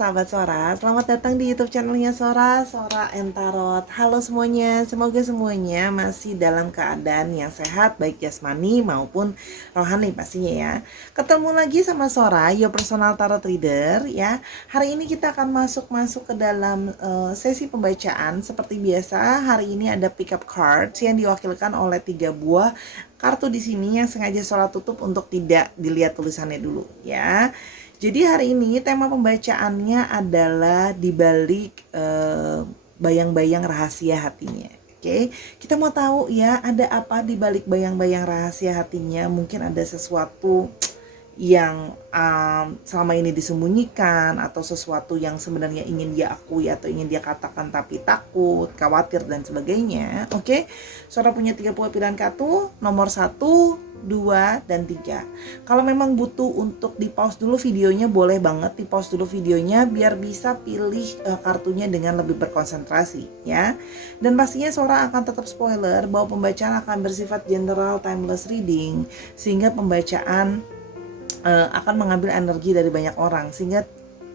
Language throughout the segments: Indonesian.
sahabat Sora, selamat datang di YouTube channelnya Sora, Sora and Tarot. Halo semuanya, semoga semuanya masih dalam keadaan yang sehat, baik jasmani maupun rohani pastinya ya. Ketemu lagi sama Sora, your personal tarot reader ya. Hari ini kita akan masuk ke dalam sesi pembacaan. Seperti biasa, hari ini ada pick up cards yang diwakilkan oleh 3 buah kartu di sini yang sengaja Sora tutup untuk tidak dilihat tulisannya dulu ya. Jadi hari ini tema pembacaannya adalah dibalik bayang-bayang rahasia hatinya. Oke, kita mau tahu ya ada apa di balik bayang-bayang rahasia hatinya. Mungkin ada sesuatu yang selama ini disembunyikan, atau sesuatu yang sebenarnya ingin dia akui atau ingin dia katakan tapi takut, khawatir dan sebagainya. Oke, Sora punya 30 pilihan kartu, nomor 1, 2, dan 3. Kalau memang butuh untuk di pause dulu videonya, boleh banget di pause dulu videonya biar bisa pilih kartunya dengan lebih berkonsentrasi ya. Dan pastinya Sora akan tetap spoiler bahwa pembacaan akan bersifat general timeless reading, sehingga pembacaan akan mengambil energi dari banyak orang, sehingga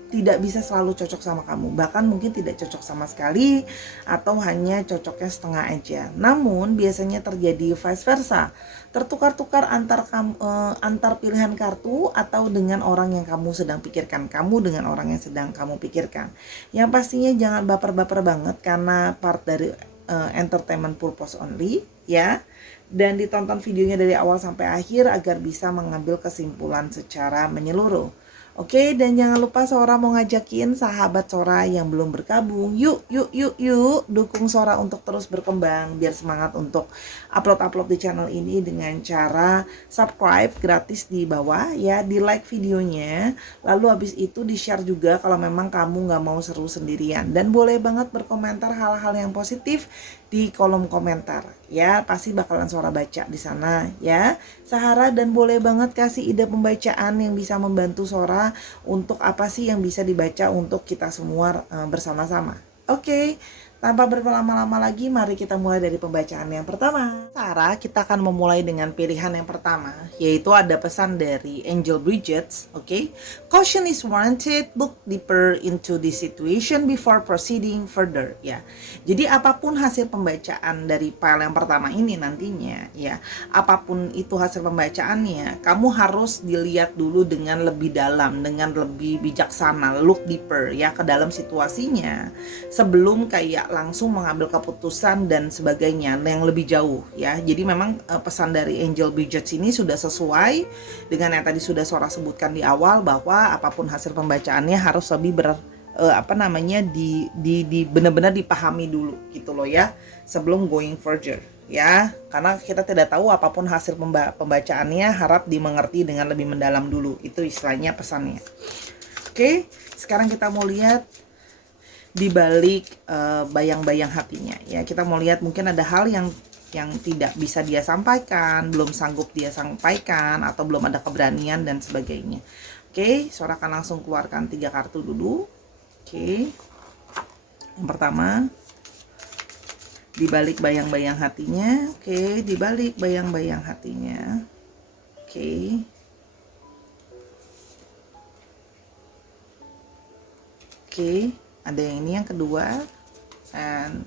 tidak bisa selalu cocok sama kamu, bahkan mungkin tidak cocok sama sekali atau hanya cocoknya setengah aja. Namun biasanya terjadi vice versa, tertukar-tukar antar pilihan kartu atau dengan orang yang kamu sedang pikirkan, kamu dengan orang yang sedang kamu pikirkan. Yang pastinya jangan baper-baper banget karena part dari entertainment purpose only ya. Dan ditonton videonya dari awal sampai akhir agar bisa mengambil kesimpulan secara menyeluruh. Oke, dan jangan lupa Sora mau ngajakin sahabat Sora yang belum bergabung, yuk dukung Sora untuk terus berkembang, biar semangat untuk upload di channel ini dengan cara subscribe gratis di bawah ya, di like videonya, lalu habis itu di share juga kalau memang kamu nggak mau seru sendirian, dan boleh banget berkomentar hal-hal yang positif di kolom komentar ya, pasti bakalan Sora baca di sana ya Sahara. Dan boleh banget kasih ide pembacaan yang bisa membantu Sora untuk apa sih yang bisa dibaca untuk kita semua bersama-sama. Oke, tanpa berlama-lama lagi, mari kita mulai dari pembacaan yang pertama. Sarah, kita akan memulai dengan pilihan yang pertama, yaitu ada pesan dari Angel Bridget. Oke, caution is warranted, look deeper into the situation before proceeding further. Ya, jadi apapun hasil pembacaan dari file yang pertama ini nantinya, ya, apapun itu hasil pembacaannya, kamu harus dilihat dulu dengan lebih dalam, dengan lebih bijaksana, look deeper ya ke dalam situasinya, sebelum kayak langsung mengambil keputusan dan sebagainya yang lebih jauh ya. Jadi memang pesan dari Angel Bridget ini sudah sesuai dengan yang tadi sudah Sora sebutkan di awal, bahwa apapun hasil pembacaannya harus lebih benar-benar dipahami dulu gitu loh ya, sebelum going further ya, karena kita tidak tahu apapun hasil pembacaannya, harap dimengerti dengan lebih mendalam dulu, itu istilahnya pesannya. Oke, sekarang kita mau lihat di balik bayang-bayang hatinya ya. Kita mau lihat mungkin ada hal yang tidak bisa dia sampaikan, belum sanggup dia sampaikan, atau belum ada keberanian dan sebagainya. Oke, Sora akan langsung keluarkan 3 kartu dulu. Oke, yang pertama, di balik bayang-bayang hatinya. Oke, di balik bayang-bayang hatinya. Oke. Oke, ada yang ini yang kedua, and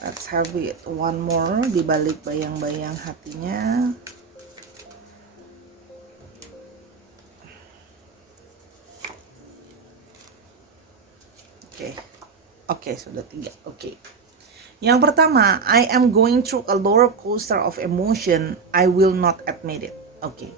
let's have it one more, di balik bayang-bayang hatinya. Oke, sudah 3. Oke. Yang pertama, I am going through a roller coaster of emotion, I will not admit it. Oke.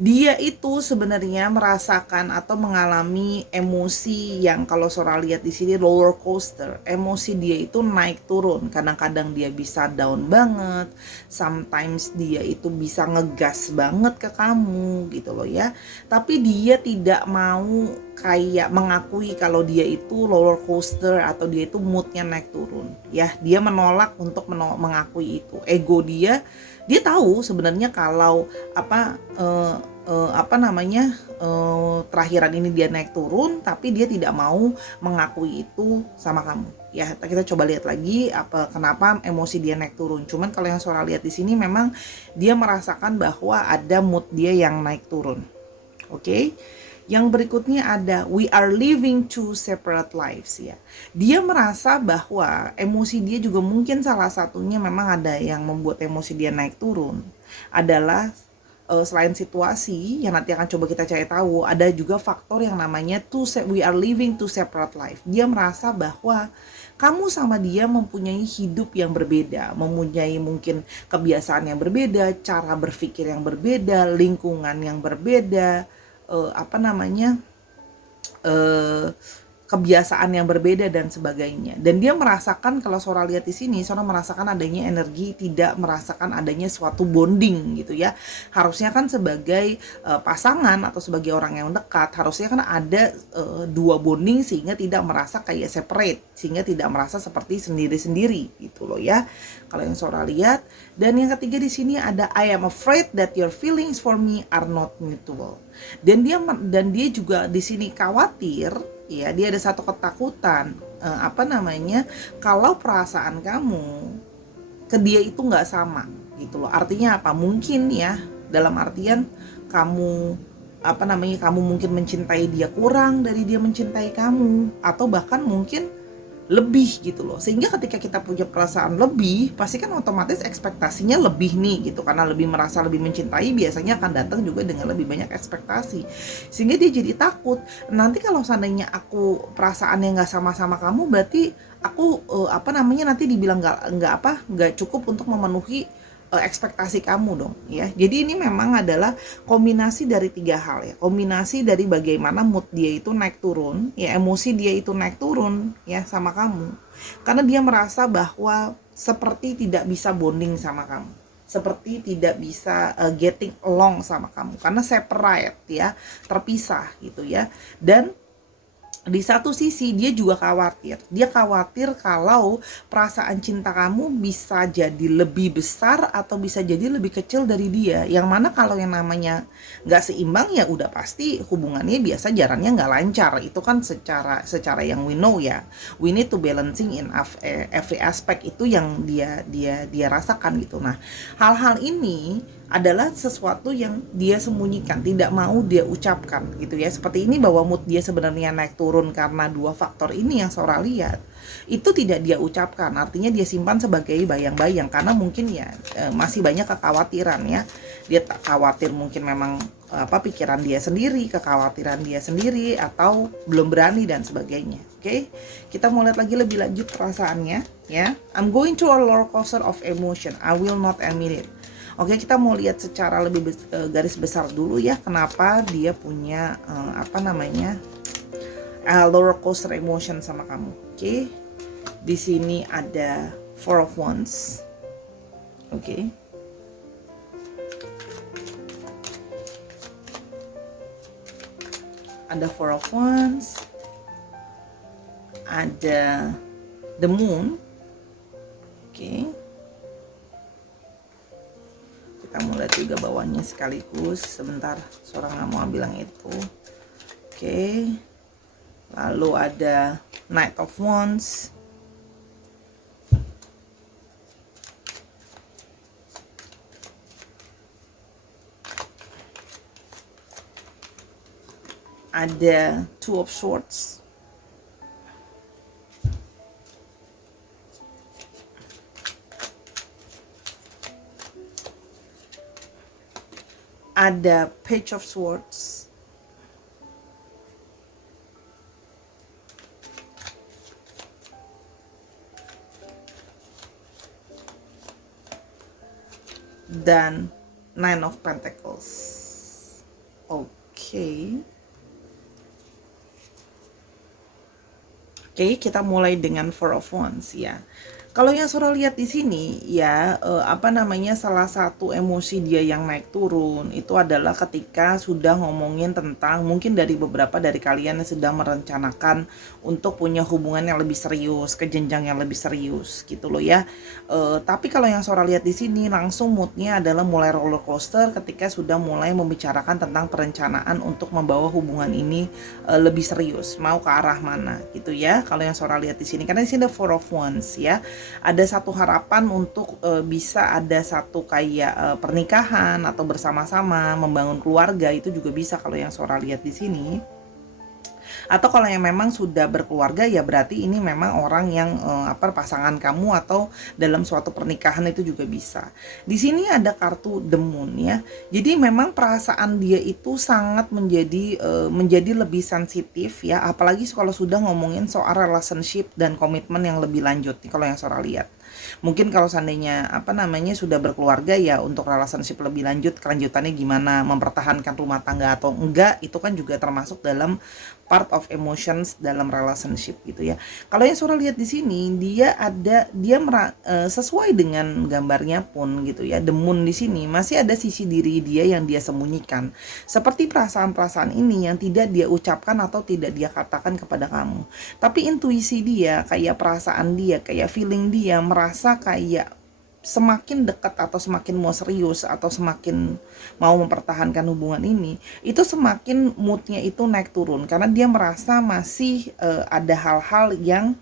Dia itu sebenarnya merasakan atau mengalami emosi yang kalau Sora lihat di sini roller coaster. Emosi dia itu naik turun. Kadang-kadang dia bisa down banget, sometimes dia itu bisa ngegas banget ke kamu gitu loh ya. Tapi dia tidak mau kayak mengakui kalau dia itu roller coaster atau dia itu moodnya naik turun ya. Dia menolak untuk mengakui itu. Ego dia tahu sebenarnya kalau terakhiran ini dia naik turun, tapi dia tidak mau mengakui itu sama kamu ya. Kita coba lihat lagi kenapa emosi dia naik turun. Cuman kalau yang Sora lihat di sini, memang dia merasakan bahwa ada mood dia yang naik turun. Oke. Yang berikutnya ada we are living two separate lives ya. Dia merasa bahwa emosi dia juga mungkin salah satunya memang ada yang membuat emosi dia naik turun adalah selain situasi yang nanti akan coba kita cari tahu, ada juga faktor yang namanya we are living two separate life. Dia merasa bahwa kamu sama dia mempunyai hidup yang berbeda, mempunyai mungkin kebiasaan yang berbeda, cara berpikir yang berbeda, lingkungan yang berbeda, eh, kebiasaan yang berbeda dan sebagainya. Dan dia merasakan, kalau Sora lihat di sini, Sora merasakan adanya energi, tidak merasakan adanya suatu bonding gitu ya. Harusnya kan sebagai pasangan atau sebagai orang yang dekat, harusnya kan ada dua bonding sehingga tidak merasa kayak separate, sehingga tidak merasa seperti sendiri-sendiri gitu loh ya. Kalau yang Sora lihat. Dan yang ketiga di sini ada I am afraid that your feelings for me are not mutual. Dan dia juga di sini khawatir ya, dia ada satu ketakutan kalau perasaan kamu ke dia itu nggak sama gitu loh. Artinya apa? Mungkin ya, dalam artian kamu kamu mungkin mencintai dia kurang dari dia mencintai kamu, atau bahkan mungkin lebih gitu loh. Sehingga ketika kita punya perasaan lebih, pasti kan otomatis ekspektasinya lebih nih gitu. Karena lebih merasa lebih mencintai, biasanya akan datang juga dengan lebih banyak ekspektasi. Sehingga dia jadi takut, nanti kalau seandainya aku perasaannya nggak sama-sama kamu, berarti aku nanti dibilang nggak cukup untuk memenuhi ekspektasi kamu dong ya. Jadi ini memang adalah kombinasi dari tiga hal ya. Kombinasi dari bagaimana mood dia itu naik turun ya, emosi dia itu naik turun ya sama kamu. Karena dia merasa bahwa seperti tidak bisa bonding sama kamu, seperti tidak bisa getting along sama kamu, karena separate ya, terpisah gitu ya. Dan di satu sisi dia juga khawatir. Dia khawatir kalau perasaan cinta kamu bisa jadi lebih besar atau bisa jadi lebih kecil dari dia. Yang mana kalau yang namanya nggak seimbang ya udah pasti hubungannya biasa jalannya nggak lancar. Itu kan secara yang we know ya. We need to balancing in every aspect, itu yang dia rasakan gitu. Nah, hal-hal ini adalah sesuatu yang dia sembunyikan, tidak mau dia ucapkan gitu ya. Seperti ini bahwa mood dia sebenarnya naik turun karena dua faktor ini yang Sora lihat. Itu tidak dia ucapkan, artinya dia simpan sebagai bayang-bayang karena mungkin ya masih banyak kekhawatiran ya. Dia tak khawatir mungkin memang pikiran dia sendiri, kekhawatiran dia sendiri, atau belum berani dan sebagainya. Oke, kita mau lihat lagi lebih lanjut perasaannya ya. I'm going through a roller coaster of emotion. I will not admit it. Oke, kita mau lihat secara lebih garis besar dulu ya, kenapa dia punya roller coaster emotion sama kamu. Oke, di sini ada Four of Wands. Oke. Ada Four of Wands, ada The Moon. Oke. Kita mau lihat juga bawahnya sekaligus. Sebentar, seorang nggak mau ambil yang itu. Oke. Lalu ada Knight of Wands. Ada Two of Swords. Ada Page of Swords. Dan Nine of Pentacles. Oke, kita mulai dengan Four of Wands ya. Kalau yang Sora lihat di sini ya, salah satu emosi dia yang naik turun itu adalah ketika sudah ngomongin tentang mungkin dari beberapa dari kalian yang sedang merencanakan untuk punya hubungan yang lebih serius, ke jenjang yang lebih serius gitu loh ya. Tapi kalau yang Sora lihat di sini langsung moodnya adalah mulai roller coaster ketika sudah mulai membicarakan tentang perencanaan untuk membawa hubungan ini lebih serius, mau ke arah mana gitu ya. Kalau yang Sora lihat di sini, karena di sini ada Four of Wands ya. ada satu harapan untuk bisa ada satu kayak pernikahan atau bersama-sama membangun keluarga, itu juga bisa kalau yang Sora lihat di sini. Atau kalau yang memang sudah berkeluarga, ya berarti ini memang orang yang pasangan kamu, atau dalam suatu pernikahan itu juga bisa. Di sini ada kartu The Moon ya. Jadi memang perasaan dia itu sangat menjadi lebih sensitif ya, apalagi kalau sudah ngomongin soal relationship dan komitmen yang lebih lanjut nih kalau yang Sora lihat. Mungkin kalau seandainya sudah berkeluarga, ya untuk relationship lebih lanjut, kelanjutannya gimana, mempertahankan rumah tangga atau enggak, itu kan juga termasuk dalam part of emotions dalam relationship gitu ya. Kalau yang Sora lihat di sini, sesuai dengan gambarnya pun gitu ya. The Moon di sini masih ada sisi diri dia yang dia sembunyikan. Seperti perasaan-perasaan ini yang tidak dia ucapkan atau tidak dia katakan kepada kamu. Tapi intuisi dia, kayak perasaan dia, kayak feeling dia merasa kayak semakin dekat atau semakin mau serius atau semakin mau mempertahankan hubungan ini, itu semakin moodnya itu naik turun karena dia merasa masih ada hal-hal yang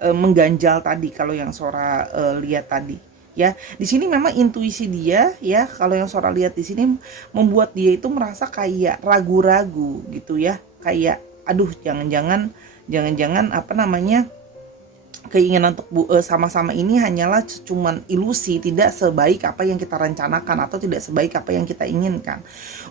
mengganjal tadi kalau yang Sora lihat tadi ya. Di sini memang intuisi dia ya, kalau yang Sora lihat di sini membuat dia itu merasa kayak ragu-ragu gitu ya, kayak aduh jangan-jangan keinginan untuk sama-sama ini hanyalah cuman ilusi, tidak sebaik apa yang kita rencanakan atau tidak sebaik apa yang kita inginkan.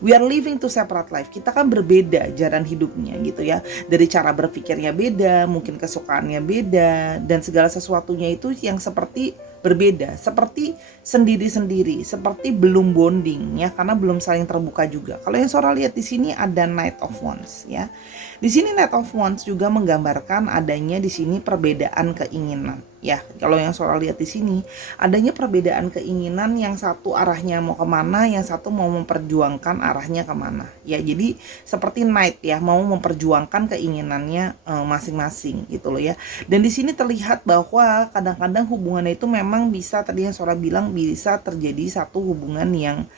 We are living to separate life. Kita kan berbeda jalan hidupnya gitu ya. Dari cara berpikirnya beda, mungkin kesukaannya beda, dan segala sesuatunya itu yang seperti berbeda, seperti sendiri-sendiri, seperti belum bonding ya, karena belum saling terbuka juga. Kalau yang Sora lihat di sini ada Knight of Wands ya. Di sini Knight of Wands juga menggambarkan adanya di sini perbedaan keinginan ya. Kalau yang Sora lihat di sini adanya perbedaan keinginan, yang satu arahnya mau kemana, yang satu mau memperjuangkan arahnya kemana ya. Jadi seperti Knight ya, mau memperjuangkan keinginannya masing-masing gitu loh ya. Dan di sini terlihat bahwa kadang-kadang hubungannya itu memang bisa, tadi yang Sora bilang, bisa terjadi satu hubungan yang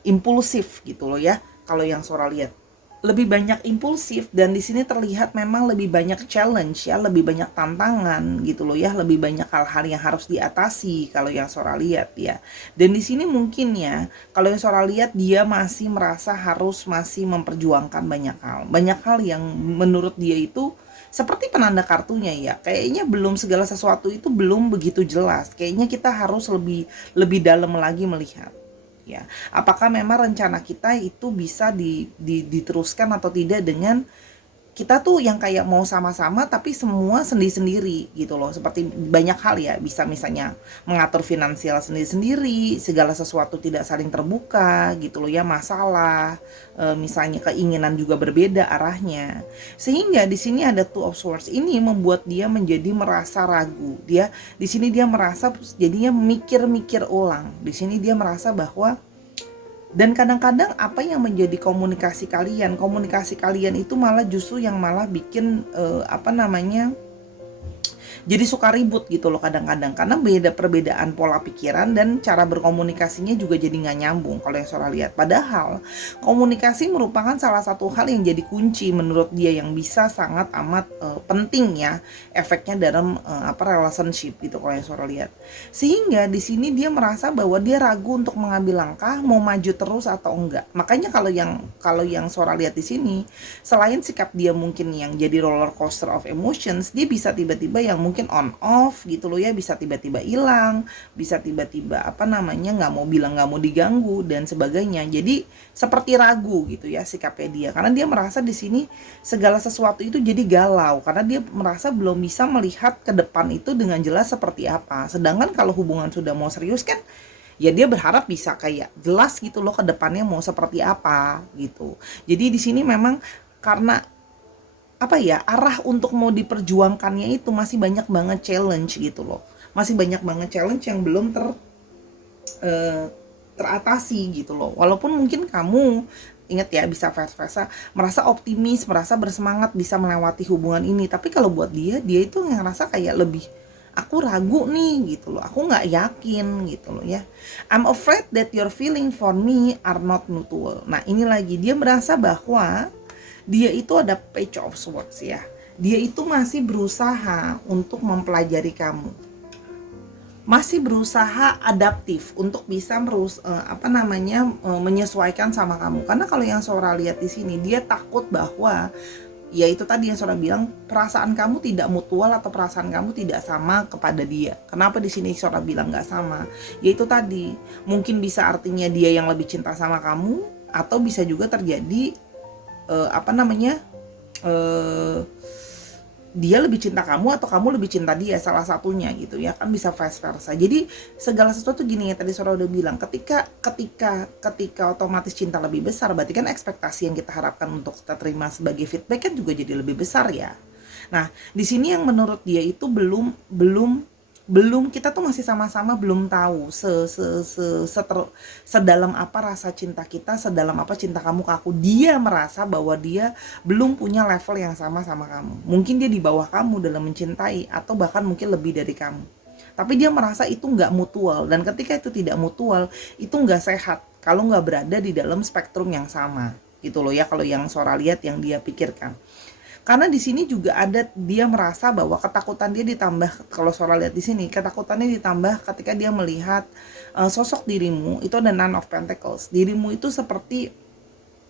impulsif gitu loh ya. Kalau yang Sora lihat lebih banyak impulsif, dan di sini terlihat memang lebih banyak challenge ya, lebih banyak tantangan gitu loh ya, lebih banyak hal-hal yang harus diatasi kalau yang Sora lihat ya. Dan di sini mungkin ya, kalau yang Sora lihat dia masih merasa masih memperjuangkan banyak hal yang menurut dia itu seperti penanda kartunya ya, kayaknya belum, segala sesuatu itu belum begitu jelas. Kayaknya kita harus lebih dalam lagi melihat ya, apakah memang rencana kita itu bisa diteruskan atau tidak, dengan kita tuh yang kayak mau sama-sama tapi semua sendiri-sendiri gitu loh. Seperti banyak hal ya, bisa misalnya mengatur finansial sendiri-sendiri, segala sesuatu tidak saling terbuka gitu loh ya, masalah misalnya keinginan juga berbeda arahnya. Sehingga di sini ada Two of Swords ini membuat dia menjadi merasa ragu. Dia di sini dia merasa jadinya mikir-mikir ulang. Di sini dia merasa bahwa, dan kadang-kadang apa yang menjadi komunikasi kalian itu malah justru yang malah bikin jadi suka ribut gitu loh kadang-kadang, karena perbedaan pola pikiran dan cara berkomunikasinya juga jadi nggak nyambung kalau yang Sora lihat. Padahal komunikasi merupakan salah satu hal yang jadi kunci menurut dia, yang bisa sangat amat penting ya efeknya dalam relationship gitu kalau yang Sora lihat. Sehingga di sini dia merasa bahwa dia ragu untuk mengambil langkah, mau maju terus atau enggak. Makanya kalau yang Sora lihat di sini, selain sikap dia mungkin yang jadi roller coaster of emotions, dia bisa tiba-tiba yang mungkin on off gitu loh ya, bisa tiba-tiba hilang, bisa tiba-tiba nggak mau bilang, nggak mau diganggu dan sebagainya. Jadi seperti ragu gitu ya sikapnya dia, karena dia merasa di sini segala sesuatu itu jadi galau, karena dia merasa belum bisa melihat ke depan itu dengan jelas seperti apa. Sedangkan kalau hubungan sudah mau serius kan, ya dia berharap bisa kayak jelas gitu loh ke depannya mau seperti apa gitu. Jadi di sini memang karena arah untuk mau diperjuangkannya itu masih banyak banget challenge gitu loh, masih banyak banget challenge yang belum teratasi gitu loh. Walaupun mungkin kamu ingat ya, bisa versa merasa optimis, merasa bersemangat bisa melewati hubungan ini, tapi kalau buat dia itu ngerasa kayak lebih, aku ragu nih gitu loh, aku nggak yakin gitu loh ya. I'm afraid that your feeling for me are not mutual. Nah ini lagi dia merasa bahwa dia itu ada Page of Swords ya. Dia itu masih berusaha untuk mempelajari kamu, masih berusaha adaptif untuk bisa menyesuaikan sama kamu. Karena kalau yang Sora lihat di sini, dia takut bahwa ya itu tadi yang Sora bilang, perasaan kamu tidak mutual atau perasaan kamu tidak sama kepada dia. Kenapa di sini Sora bilang nggak sama? Ya itu tadi, mungkin bisa artinya dia yang lebih cinta sama kamu, atau bisa juga terjadi eh, apa namanya eh, dia lebih cinta kamu atau kamu lebih cinta dia, salah satunya gitu ya kan, bisa vice versa. Jadi segala sesuatu gini ya, tadi Sora udah bilang, ketika otomatis cinta lebih besar, berarti kan ekspektasi yang kita harapkan untuk kita terima sebagai feedback kan juga jadi lebih besar ya. Nah, di sini yang menurut dia itu belum belum belum kita tuh masih sama-sama belum tahu sedalam apa rasa cinta kita, sedalam apa cinta kamu ke aku. Dia merasa bahwa dia belum punya level yang sama sama kamu. Mungkin dia di bawah kamu dalam mencintai, atau bahkan mungkin lebih dari kamu. Tapi dia merasa itu nggak mutual, dan ketika itu tidak mutual, itu nggak sehat kalau nggak berada di dalam spektrum yang sama gitu loh ya, kalau yang Sora lihat, yang dia pikirkan. Karena di sini juga ada, dia merasa bahwa ketakutan dia ditambah, kalau Sora lihat di sini ketakutannya ditambah ketika dia melihat sosok dirimu itu ada Nine of Pentacles. Dirimu itu seperti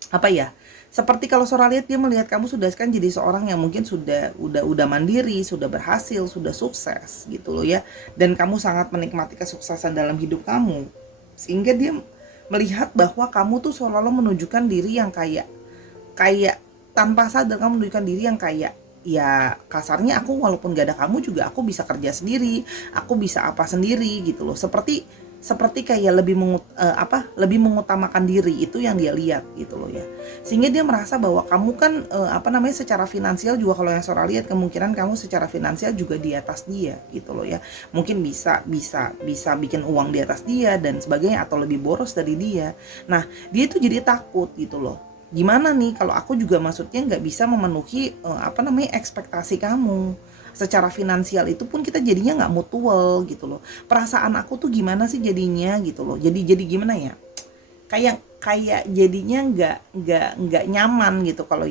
apa ya? Seperti kalau Sora lihat, dia melihat kamu sudah kan jadi seorang yang mungkin udah mandiri, sudah berhasil, sudah sukses gitu loh ya. Dan kamu sangat menikmati kesuksesan dalam hidup kamu. Sehingga dia melihat bahwa kamu tuh selalu menunjukkan diri yang kayak kayak tanpa sadar kamu menunjukkan diri yang kayak, ya kasarnya, aku walaupun gak ada kamu juga aku bisa kerja sendiri, aku bisa apa sendiri gitu loh. Seperti kayak lebih mengutamakan diri, itu yang dia lihat gitu loh ya. Sehingga dia merasa bahwa kamu kan secara finansial juga, kalau yang Sora lihat, kemungkinan kamu secara finansial juga di atas dia gitu loh ya. Mungkin bisa bikin uang di atas dia dan sebagainya, atau lebih boros dari dia. Nah, dia tuh jadi takut gitu loh, gimana nih kalau aku juga maksudnya nggak bisa memenuhi ekspektasi kamu secara finansial, itu pun kita jadinya nggak mutual gitu loh. Perasaan aku tuh gimana sih jadinya gitu loh, jadi gimana ya, kayak kayak jadinya nggak nyaman gitu kalau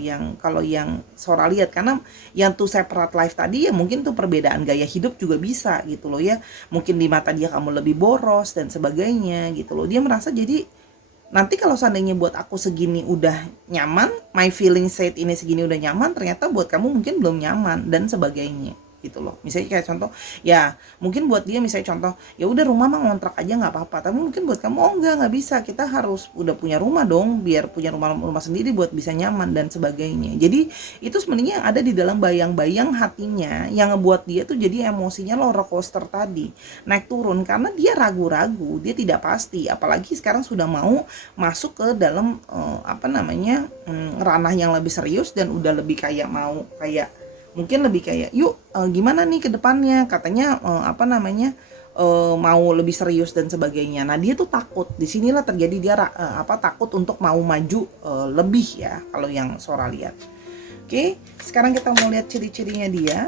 yang Sora lihat. Karena yang tuh separate life tadi ya, mungkin tuh perbedaan gaya hidup juga bisa gitu loh ya. Mungkin di mata dia kamu lebih boros dan sebagainya gitu loh. Dia merasa jadi, nanti kalau seandainya buat aku segini udah nyaman, my feeling said ini segini udah nyaman, ternyata buat kamu mungkin belum nyaman dan sebagainya gitu loh. Misalnya kayak contoh ya, mungkin buat dia misalnya contoh, ya udah rumah mah ngontrak aja nggak apa-apa, tapi mungkin buat kamu, oh nggak bisa, kita harus udah punya rumah dong, biar punya rumah sendiri buat bisa nyaman dan sebagainya. Jadi itu sebenarnya yang ada di dalam bayang-bayang hatinya, yang ngebuat dia tuh jadi emosinya roller coaster tadi, naik turun, karena dia ragu-ragu, dia tidak pasti. Apalagi sekarang sudah mau masuk ke dalam ranah yang lebih serius, dan udah lebih kayak mau kayak mungkin lebih kayak, yuk gimana nih ke depannya, katanya mau lebih serius dan sebagainya. Nah, dia tuh takut. Disinilah terjadi dia takut untuk mau maju lebih ya, kalau yang Sora lihat. Oke, sekarang kita mau lihat ciri-cirinya dia.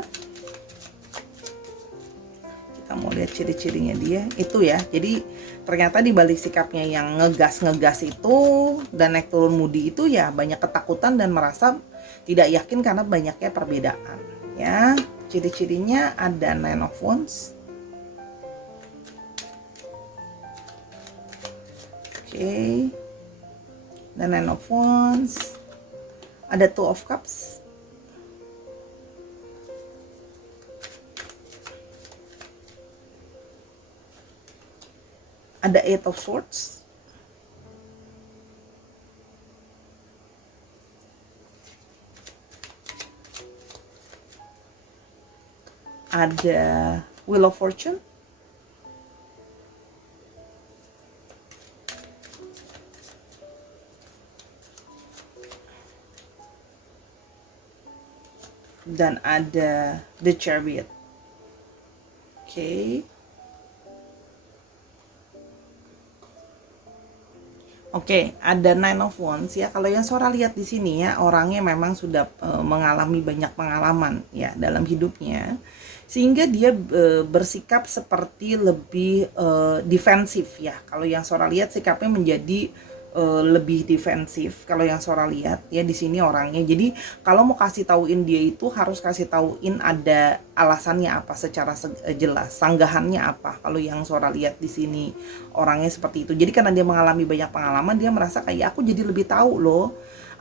Kita mau lihat ciri-cirinya dia itu ya. Jadi ternyata di balik sikapnya yang ngegas itu dan naik turun moody itu ya, banyak ketakutan dan merasa tidak yakin karena banyaknya perbedaan ya. Ciri-cirinya ada Nine of Wands. Oke. Dan Nine of Wands. Ada Two of Cups. Ada Eight of Swords. Ada Wheel of Fortune. Dan ada The Chariot. Oke. Oke, ada Nine of Wands ya. Kalau yang Sora lihat di sini ya, orangnya memang sudah mengalami banyak pengalaman ya dalam hidupnya, sehingga dia bersikap seperti lebih defensif ya. Kalau yang Sora lihat sikapnya menjadi lebih defensif kalau yang Sora lihat ya di sini orangnya. Jadi kalau mau kasih tauin dia itu harus kasih tauin ada alasannya apa secara jelas, sanggahannya apa. Kalau yang Sora lihat di sini orangnya seperti itu. Jadi karena dia mengalami banyak pengalaman, dia merasa kayak aku jadi lebih tahu loh.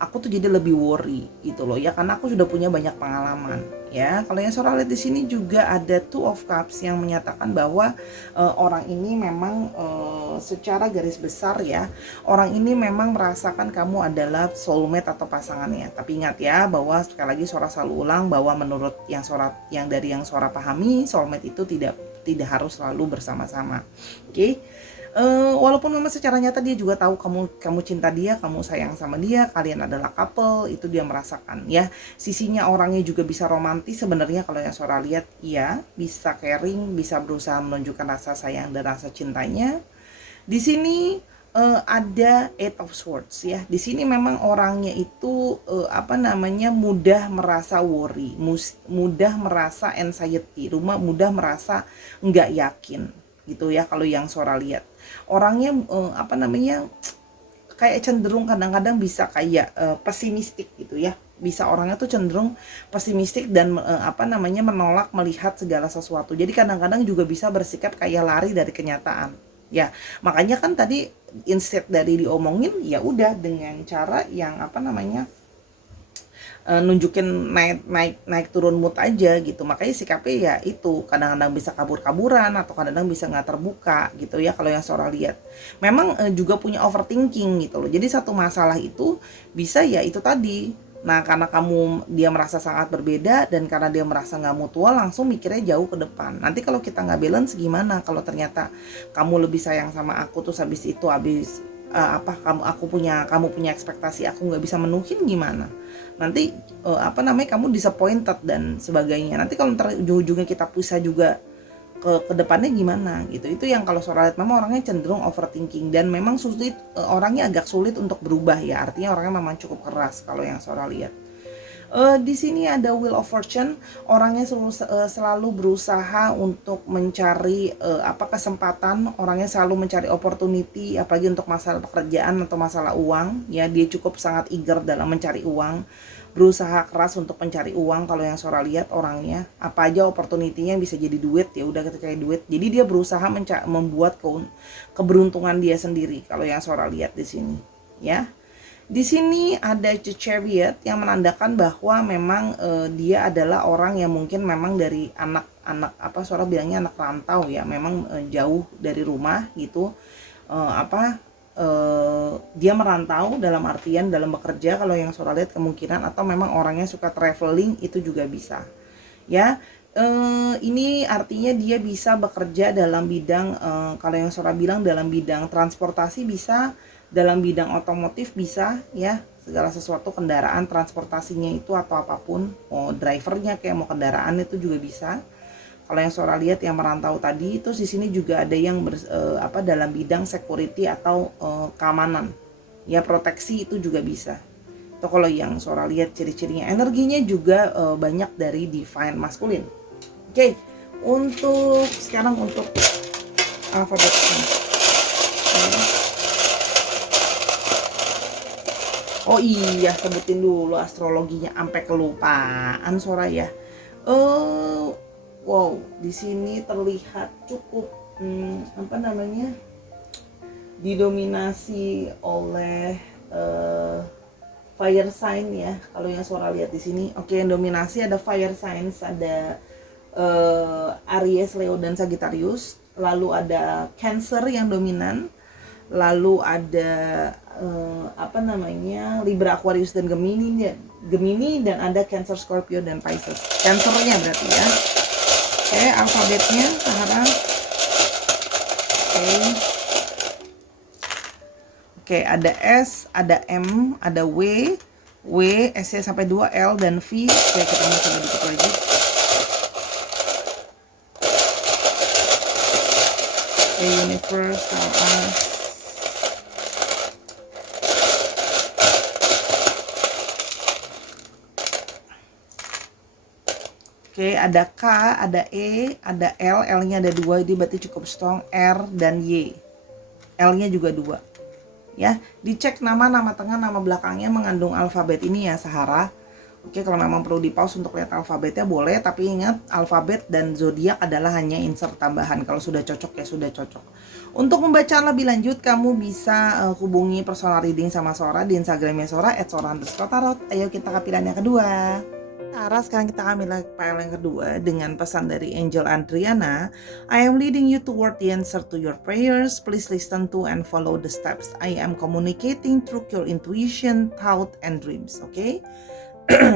Aku tuh jadi lebih worry gitu loh ya, karena aku sudah punya banyak pengalaman ya. Kalau yang Sora lihat di sini juga ada Two of Cups yang menyatakan bahwa orang ini memang secara garis besar ya, orang ini memang merasakan kamu adalah soulmate atau pasangannya. Tapi ingat ya bahwa sekali lagi Sora selalu ulang bahwa menurut yang dari yang Sora pahami, soulmate itu tidak harus selalu bersama-sama. Oke. Walaupun memang secara nyata dia juga tahu kamu cinta dia, kamu sayang sama dia, kalian adalah couple, itu dia merasakan ya. Sisinya orangnya juga bisa romantis sebenarnya kalau yang Sora lihat, iya, bisa caring, bisa berusaha menunjukkan rasa sayang dan rasa cintanya. Di sini ada Eight of Swords ya. Di sini memang orangnya itu mudah merasa worry, mudah merasa anxiety, mudah merasa nggak yakin gitu ya kalau yang Sora lihat. Orangnya kayak cenderung kadang-kadang bisa kayak pesimistik gitu ya. Bisa orangnya tuh cenderung pesimistik dan menolak melihat segala sesuatu. Jadi kadang-kadang juga bisa bersikap kayak lari dari kenyataan. Ya, makanya kan tadi instead dari diomongin ya udah dengan cara yang nunjukin naik turun mood aja gitu. Makanya sikapnya ya itu kadang-kadang bisa kabur-kaburan atau kadang-kadang bisa nggak terbuka gitu ya kalau yang Sora lihat. Memang juga punya overthinking gitu loh. Jadi satu masalah itu bisa ya itu tadi. Nah karena dia merasa sangat berbeda dan karena dia merasa nggak mutual, langsung mikirnya jauh ke depan. Nanti kalau kita nggak balance gimana? Kalau ternyata kamu lebih sayang sama aku terus habis itu kamu punya ekspektasi aku nggak bisa menuhin gimana? Nanti kamu disappointed dan sebagainya. Nanti kalau ujung-ujungnya kita pisah juga ke depannya gimana gitu. Itu yang kalau Sora lihat memang orangnya cenderung overthinking dan memang sulit, orangnya agak sulit untuk berubah ya. Artinya orangnya memang cukup keras kalau yang Sora lihat. Di sini ada Wheel of Fortune, orangnya selalu berusaha untuk mencari kesempatan, orangnya selalu mencari opportunity, apalagi untuk masalah pekerjaan atau masalah uang. Ya, dia cukup sangat eager dalam mencari uang, berusaha keras untuk mencari uang. Kalau yang Sora lihat orangnya, apa aja opportunity-nya bisa jadi duit ya udah ketika duit. Jadi dia berusaha membuat keberuntungan dia sendiri. Kalau yang Sora lihat di sini, ya. Di sini ada The Chariot yang menandakan bahwa memang dia adalah orang yang mungkin memang dari anak Sora bilangnya anak rantau ya, memang jauh dari rumah gitu. Dia merantau dalam artian dalam bekerja kalau yang Sora lihat kemungkinan, atau memang orangnya suka traveling, itu juga bisa ya. Ini artinya dia bisa bekerja dalam bidang kalau yang Sora bilang dalam bidang transportasi bisa, dalam bidang otomotif bisa ya, segala sesuatu kendaraan transportasinya itu atau apapun, mau drivernya kayak mau kendaraan itu juga bisa. Kalau yang Sora lihat yang merantau tadi itu di sini juga ada yang dalam bidang security atau keamanan ya, proteksi itu juga bisa. Itu kalau yang Sora lihat ciri-cirinya. Energinya juga banyak dari divine masculine. Oke, untuk sekarang untuk alfabet. Oh iya, sebutin dulu astrologinya, sampai kelupaan Sora ya. Wow, di sini terlihat cukup didominasi oleh fire sign ya. Kalau yang Sora lihat di sini, oke, yang dominasi ada fire signs, ada Aries, Leo dan Sagittarius. Lalu ada Cancer yang dominan. Lalu ada Libra, Aquarius dan Gemini, dan ada Cancer, Scorpio dan Pisces. Cancernya berarti ya. Oke, alfabetnya sekarang. Oke, ada S, ada M, ada W, S-nya sampai 2, L dan V. Oke, kita mau coba dikit lagi. Universal Oke, ada K, ada E, ada L, L-nya ada 2, ini berarti cukup strong. R dan Y, L-nya juga 2. ya. Dicek nama tengah, nama belakangnya mengandung alfabet ini ya Sahara. Oke, kalau memang perlu di pause untuk lihat alfabetnya boleh, tapi ingat alfabet dan zodiak adalah hanya insert tambahan. Kalau sudah cocok ya sudah cocok. Untuk membaca lebih lanjut, kamu bisa hubungi personal reading sama Sora di Instagramnya Sora @sora_tarot. Ayo kita ke pilihan yang kedua. Tara, sekarang kita ambil file yang kedua dengan pesan dari Angel Adriana. I am leading you toward the answer to your prayers. Please listen to and follow the steps. I am communicating through your intuition, thought, and dreams. Okay?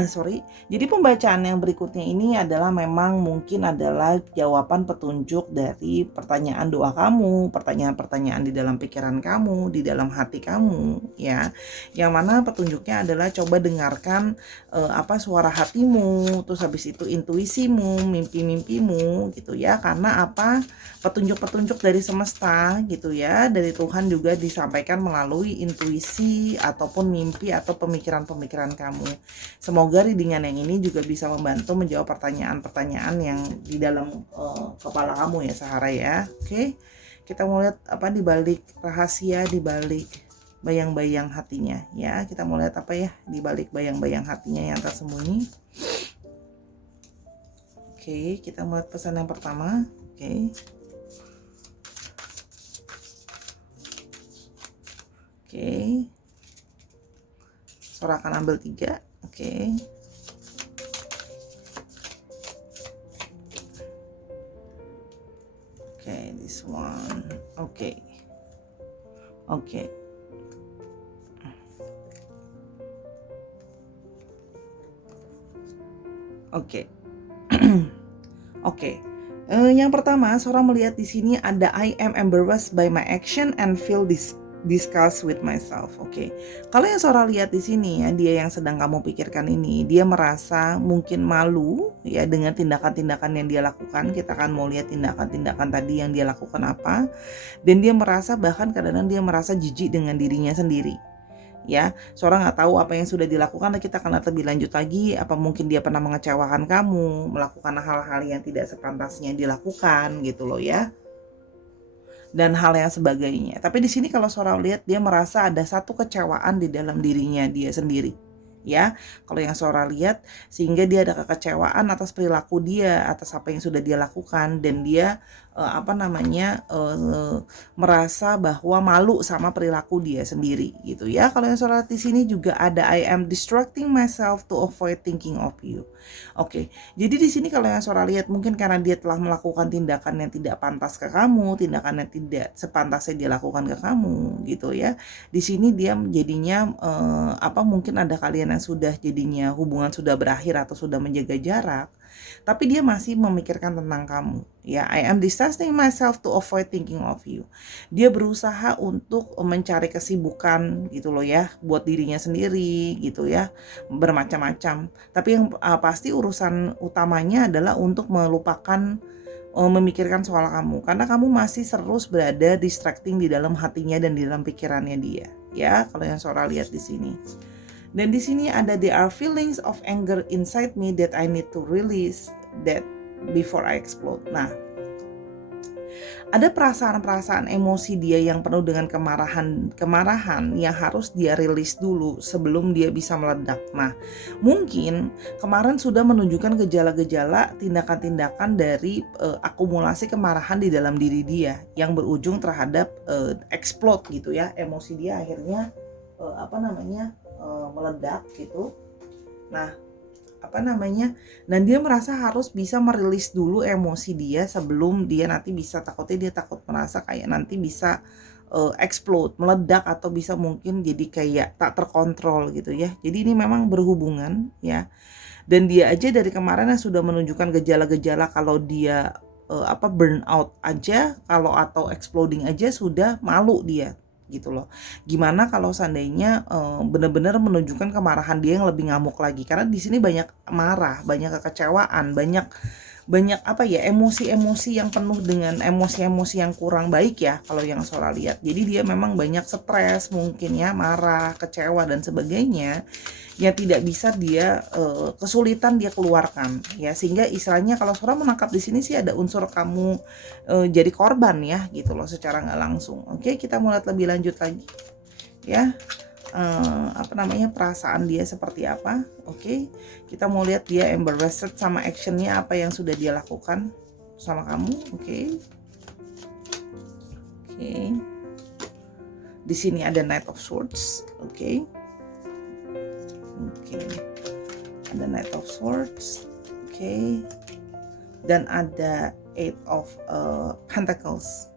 Sorry. Jadi pembacaan yang berikutnya ini adalah memang mungkin adalah jawaban petunjuk dari pertanyaan doa kamu, pertanyaan-pertanyaan di dalam pikiran kamu, di dalam hati kamu, ya. Yang mana petunjuknya adalah coba dengarkan apa suara hatimu, terus habis itu intuisimu, mimpi-mimpimu gitu ya. Karena apa? Petunjuk-petunjuk dari semesta gitu ya, dari Tuhan juga disampaikan melalui intuisi ataupun mimpi atau pemikiran-pemikiran kamu. Semoga readingan yang ini juga bisa membantu menjawab pertanyaan-pertanyaan yang di dalam kepala kamu ya Sahara ya. Oke, kita mau lihat apa di balik rahasia, di balik bayang-bayang hatinya ya. Kita mau lihat apa ya di balik bayang-bayang hatinya yang tersembunyi. Oke, kita mau lihat pesan yang pertama. Oke. Oke. Sora akan ambil 3. Oke. Oke, this one. Oke. Oke. Oke. Oke. Yang pertama, Sora melihat di sini ada I am embarrassed by my action and feel discuss with myself. Oke. Kalau yang Sora lihat di sini ya, dia yang sedang kamu pikirkan ini, dia merasa mungkin malu ya dengan tindakan-tindakan yang dia lakukan. Kita akan mau lihat tindakan-tindakan tadi yang dia lakukan apa. Dan dia merasa bahkan kadang-kadang dia merasa jijik dengan dirinya sendiri. Ya, Sora nggak tahu apa yang sudah dilakukan. Kita akan lihat lebih lanjut lagi. Apa mungkin dia pernah mengecewakan kamu, melakukan hal-hal yang tidak sepantasnya dilakukan gitu loh ya. Dan hal yang sebagainya. Tapi di sini kalau Sora lihat dia merasa ada satu kecewaan di dalam dirinya dia sendiri. Ya, kalau yang Sora lihat sehingga dia ada kekecewaan atas perilaku dia, atas apa yang sudah dia lakukan dan dia merasa bahwa malu sama perilaku dia sendiri gitu ya. Kalau yang Sora lihat di sini juga ada I am distracting myself to avoid thinking of you. Oke, jadi di sini kalau yang Sora lihat mungkin karena dia telah melakukan tindakan yang tidak pantas ke kamu, tindakan yang tidak sepantasnya dia lakukan ke kamu gitu ya. Di sini dia jadinya mungkin ada kalian yang sudah jadinya hubungan sudah berakhir atau sudah menjaga jarak, tapi dia masih memikirkan tentang kamu ya. I am distancing myself to avoid thinking of you. Dia berusaha untuk mencari kesibukan gitu loh ya, buat dirinya sendiri gitu ya, bermacam-macam. Tapi yang pasti urusan utamanya adalah untuk melupakan memikirkan soal kamu, karena kamu masih terus berada distracting di dalam hatinya dan di dalam pikirannya dia ya. Kalau yang Sora lihat di sini. Dan di sini ada there are feelings of anger inside me that I need to release that before I explode. Nah, ada perasaan-perasaan emosi dia yang penuh dengan kemarahan yang harus dia rilis dulu sebelum dia bisa meledak. Nah, mungkin kemarin sudah menunjukkan gejala-gejala tindakan-tindakan dari akumulasi kemarahan di dalam diri dia yang berujung terhadap explode gitu ya. Emosi dia akhirnya meledak gitu. Nah, dan dia merasa harus bisa merilis dulu emosi dia sebelum dia nanti bisa, takutnya dia takut merasa kayak nanti bisa explode, meledak, atau bisa mungkin jadi kayak tak terkontrol gitu ya. Jadi ini memang berhubungan ya. Dan dia aja dari kemarin sudah menunjukkan gejala-gejala kalau dia burnout aja, kalau atau exploding aja sudah malu dia gitu loh. Gimana kalau seandainya benar-benar menunjukkan kemarahan dia yang lebih ngamuk lagi, karena di sini banyak marah, banyak kekecewaan, banyak emosi-emosi yang penuh dengan emosi-emosi yang kurang baik ya kalau yang Sora lihat. Jadi dia memang banyak stres mungkin ya, marah, kecewa dan sebagainya yang tidak bisa dia kesulitan dia keluarkan ya, sehingga istilahnya kalau Sora menangkap di sini sih ada unsur kamu jadi korban ya gitu loh secara nggak langsung. Oke, kita mau lihat lebih lanjut lagi. ya. Perasaan dia seperti apa. Oke, kita mau lihat dia embarrassed sama actionnya apa yang sudah dia lakukan sama kamu. Oke. Di sini ada Knight of Swords. Oke, ada Knight of Swords. Oke, dan ada Eight of Pentacles.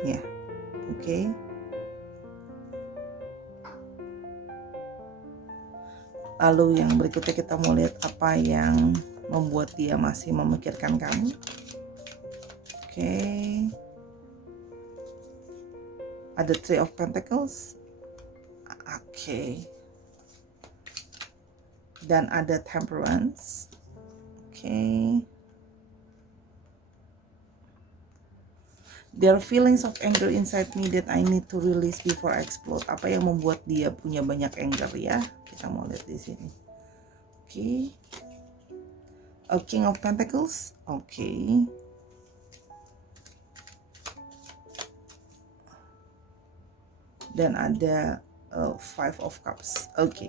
Ya, oke. Lalu yang berikutnya kita mau lihat apa yang membuat dia masih memikirkan kamu. Oke. Ada Three of Pentacles. Oke. Dan ada Temperance. Oke. There are feelings of anger inside me that I need to release before I explode. Apa yang membuat dia punya banyak anger ya? Kita mau lihat di sini. Oke. A King of Pentacles. Oke. Dan ada Five of Cups. Oke.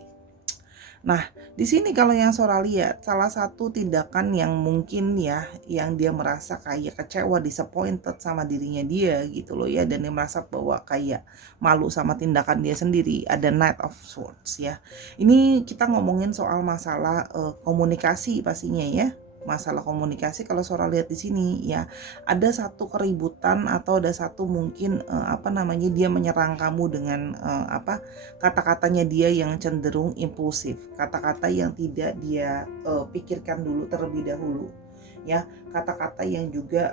Nah, di sini kalau yang Sora lihat, salah satu tindakan yang mungkin ya, yang dia merasa kayak kecewa, disappointed sama dirinya dia gitu loh ya, dan dia merasa bahwa kayak malu sama tindakan dia sendiri, ada Knight of Swords ya. Ini kita ngomongin soal masalah komunikasi pastinya ya. Masalah komunikasi kalau Sora lihat di sini ya, ada satu keributan atau ada satu mungkin dia menyerang kamu dengan kata-katanya dia yang cenderung impulsif, kata-kata yang tidak dia pikirkan dulu terlebih dahulu ya, kata-kata yang juga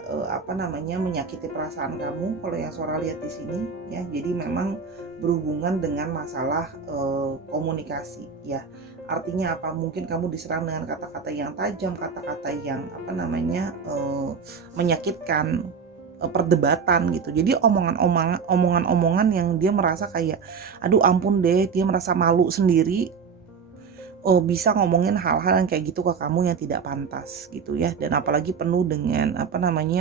menyakiti perasaan kamu kalau yang Sora lihat di sini ya. Jadi memang berhubungan dengan masalah komunikasi ya. Artinya apa? Mungkin kamu diserang dengan kata-kata yang tajam, kata-kata yang menyakitkan, perdebatan gitu. Jadi omongan-omongan yang dia merasa kayak aduh ampun deh, dia merasa malu sendiri. Bisa ngomongin hal-hal yang kayak gitu ke kamu yang tidak pantas gitu ya, dan apalagi penuh dengan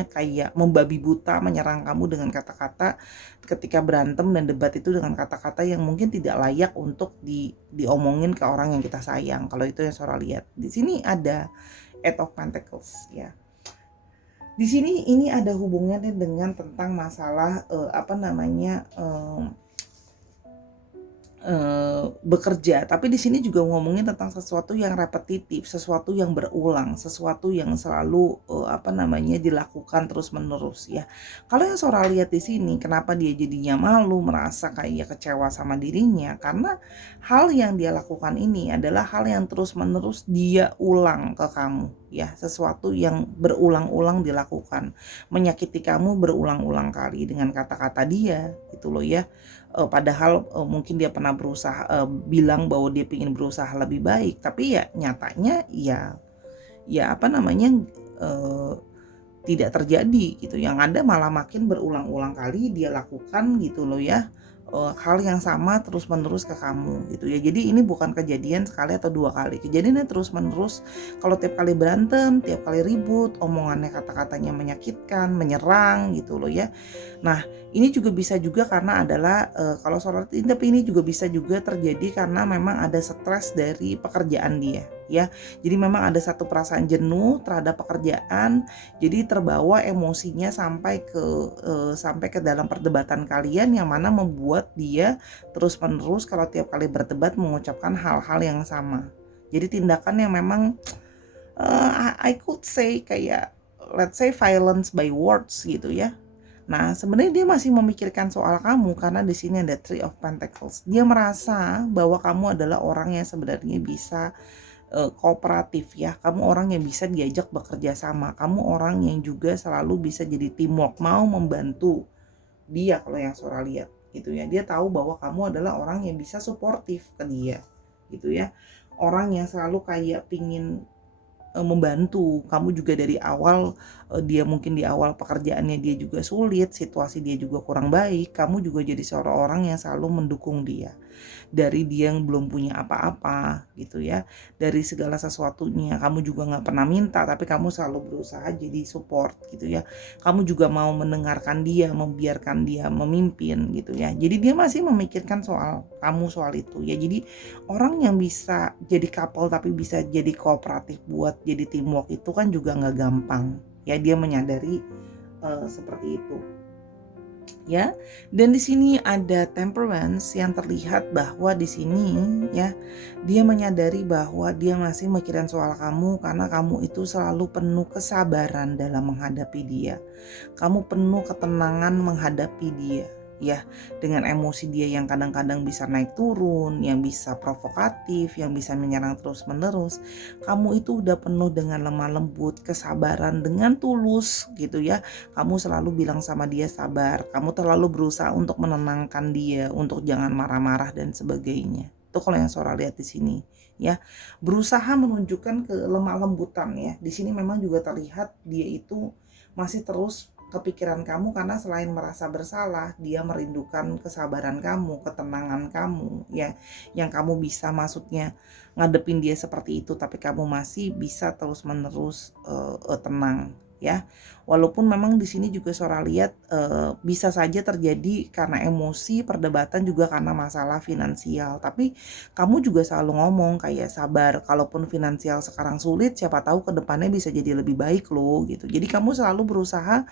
kayak membabi buta, menyerang kamu dengan kata-kata ketika berantem dan debat itu dengan kata-kata yang mungkin tidak layak untuk diomongin ke orang yang kita sayang. Kalau itu yang Sora lihat di sini ada Eight of Pentacles ya. Di sini ini ada hubungannya dengan tentang masalah bekerja, tapi di sini juga ngomongin tentang sesuatu yang repetitif, sesuatu yang berulang, sesuatu yang selalu dilakukan terus-menerus ya. Kalau yang Sora lihat di sini, kenapa dia jadinya malu, merasa kayak kecewa sama dirinya, karena hal yang dia lakukan ini adalah hal yang terus-menerus dia ulang ke kamu ya, sesuatu yang berulang-ulang dilakukan, menyakiti kamu berulang-ulang kali dengan kata-kata dia gitu loh ya. Padahal mungkin dia pernah berusaha bilang bahwa dia ingin berusaha lebih baik, tapi ya nyatanya tidak terjadi gitu. Yang ada malah makin berulang-ulang kali dia lakukan gitu loh ya, hal yang sama terus-menerus ke kamu gitu ya. Jadi ini bukan kejadian sekali atau dua kali, kejadiannya terus-menerus. Kalau tiap kali berantem, tiap kali ribut, omongannya kata-katanya menyakitkan, menyerang gitu loh ya. Nah, ini juga bisa juga karena adalah kalau Sora, tapi ini juga bisa juga terjadi karena memang ada stres dari pekerjaan dia ya. Jadi memang ada satu perasaan jenuh terhadap pekerjaan, jadi terbawa emosinya sampai ke dalam perdebatan kalian, yang mana membuat dia terus-menerus kalau tiap kali berdebat mengucapkan hal-hal yang sama. Jadi tindakan yang memang I could say kayak let's say violence by words gitu ya. Nah, sebenarnya dia masih memikirkan soal kamu karena di sini ada Three of Pentacles. Dia merasa bahwa kamu adalah orang yang sebenarnya bisa kooperatif ya. Kamu orang yang bisa diajak bekerja sama. Kamu orang yang juga selalu bisa jadi teamwork, mau membantu dia kalau yang Sora lihat gitu ya. Dia tahu bahwa kamu adalah orang yang bisa suportif ke dia gitu ya. Orang yang selalu kayak pingin membantu. Kamu juga dari awal, dia mungkin di awal pekerjaannya dia juga sulit, situasi dia juga kurang baik, kamu juga jadi seorang orang yang selalu mendukung dia. Dari dia yang belum punya apa-apa gitu ya, dari segala sesuatunya kamu juga nggak pernah minta, tapi kamu selalu berusaha jadi support gitu ya. Kamu juga mau mendengarkan dia, membiarkan dia memimpin gitu ya. Jadi dia masih memikirkan soal kamu soal itu ya. Jadi orang yang bisa jadi couple tapi bisa jadi kooperatif buat jadi teamwork itu kan juga nggak gampang ya. Dia menyadari seperti itu ya. Dan di sini ada temperance yang terlihat bahwa di sini ya, dia menyadari bahwa dia masih mikirin soal kamu karena kamu itu selalu penuh kesabaran dalam menghadapi dia. Kamu penuh ketenangan menghadapi dia ya, dengan emosi dia yang kadang-kadang bisa naik turun, yang bisa provokatif, yang bisa menyerang terus-menerus. Kamu itu udah penuh dengan lemah lembut, kesabaran dengan tulus gitu ya. Kamu selalu bilang sama dia sabar, kamu terlalu berusaha untuk menenangkan dia, untuk jangan marah-marah dan sebagainya. Itu kalau yang Sora lihat di sini ya. Berusaha menunjukkan kelemah lembutan ya. Di sini memang juga terlihat dia itu masih terus kepikiran kamu karena selain merasa bersalah, dia merindukan kesabaran kamu, ketenangan kamu ya. Yang kamu bisa maksudnya ngadepin dia seperti itu tapi kamu masih bisa terus-menerus tenang ya. Walaupun memang di sini juga Sora lihat bisa saja terjadi karena emosi, perdebatan juga karena masalah finansial. Tapi kamu juga selalu ngomong kayak sabar, kalaupun finansial sekarang sulit, siapa tahu ke depannya bisa jadi lebih baik loh gitu. Jadi kamu selalu berusaha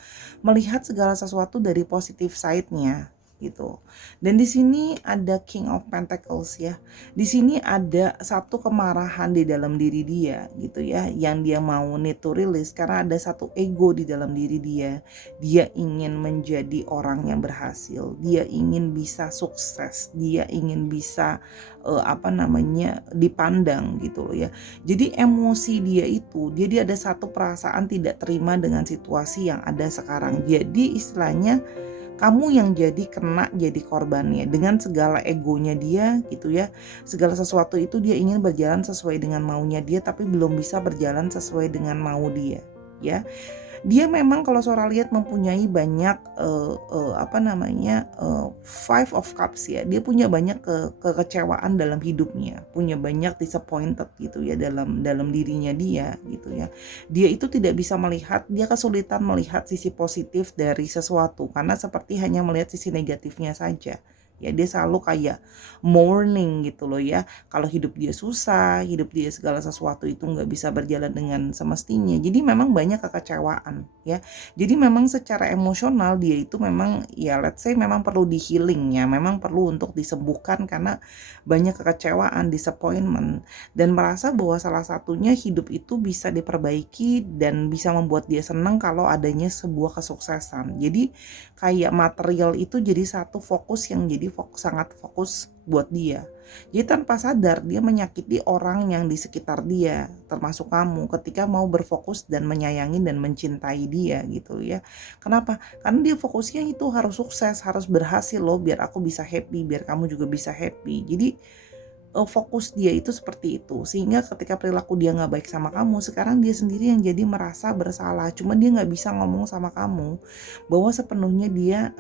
melihat segala sesuatu dari positif side-nya gitu. Dan di sini ada King of Pentacles ya. Di sini ada satu kemarahan di dalam diri dia gitu ya, yang dia mau need to release karena ada satu ego di dalam diri dia. Dia ingin menjadi orang yang berhasil, dia ingin bisa sukses, dia ingin bisa dipandang gitu loh ya. Jadi emosi dia itu, dia ada satu perasaan tidak terima dengan situasi yang ada sekarang. Jadi istilahnya kamu yang jadi korbannya dengan segala egonya dia gitu ya. Segala sesuatu itu dia ingin berjalan sesuai dengan maunya dia tapi belum bisa berjalan sesuai dengan mau dia ya. Dia memang kalau Sora lihat mempunyai banyak Five of Cups ya. Dia punya banyak kekecewaan dalam hidupnya, punya banyak disappointed gitu ya dalam dirinya dia gitu ya. Dia itu tidak bisa melihat, dia kesulitan melihat sisi positif dari sesuatu karena seperti hanya melihat sisi negatifnya saja. Ya dia selalu kayak mourning gitu loh ya. Kalau hidup dia susah, hidup dia segala sesuatu itu nggak bisa berjalan dengan semestinya. Jadi memang banyak kekecewaan ya. Jadi memang secara emosional dia itu memang ya let's say memang perlu di healing ya. Memang perlu untuk disembuhkan karena banyak kekecewaan, disappointment. Dan merasa bahwa salah satunya hidup itu bisa diperbaiki dan bisa membuat dia senang kalau adanya sebuah kesuksesan. Jadi kayak material itu jadi satu fokus yang jadi sangat fokus buat dia. Jadi tanpa sadar dia menyakiti orang yang di sekitar dia, termasuk kamu ketika mau berfokus dan menyayangi dan mencintai dia gitu ya. Kenapa? Karena dia fokusnya itu harus sukses, harus berhasil loh biar aku bisa happy, biar kamu juga bisa happy. Jadi fokus dia itu seperti itu, sehingga ketika perilaku dia nggak baik sama kamu, sekarang dia sendiri yang jadi merasa bersalah. Cuma dia nggak bisa ngomong sama kamu bahwa sepenuhnya dia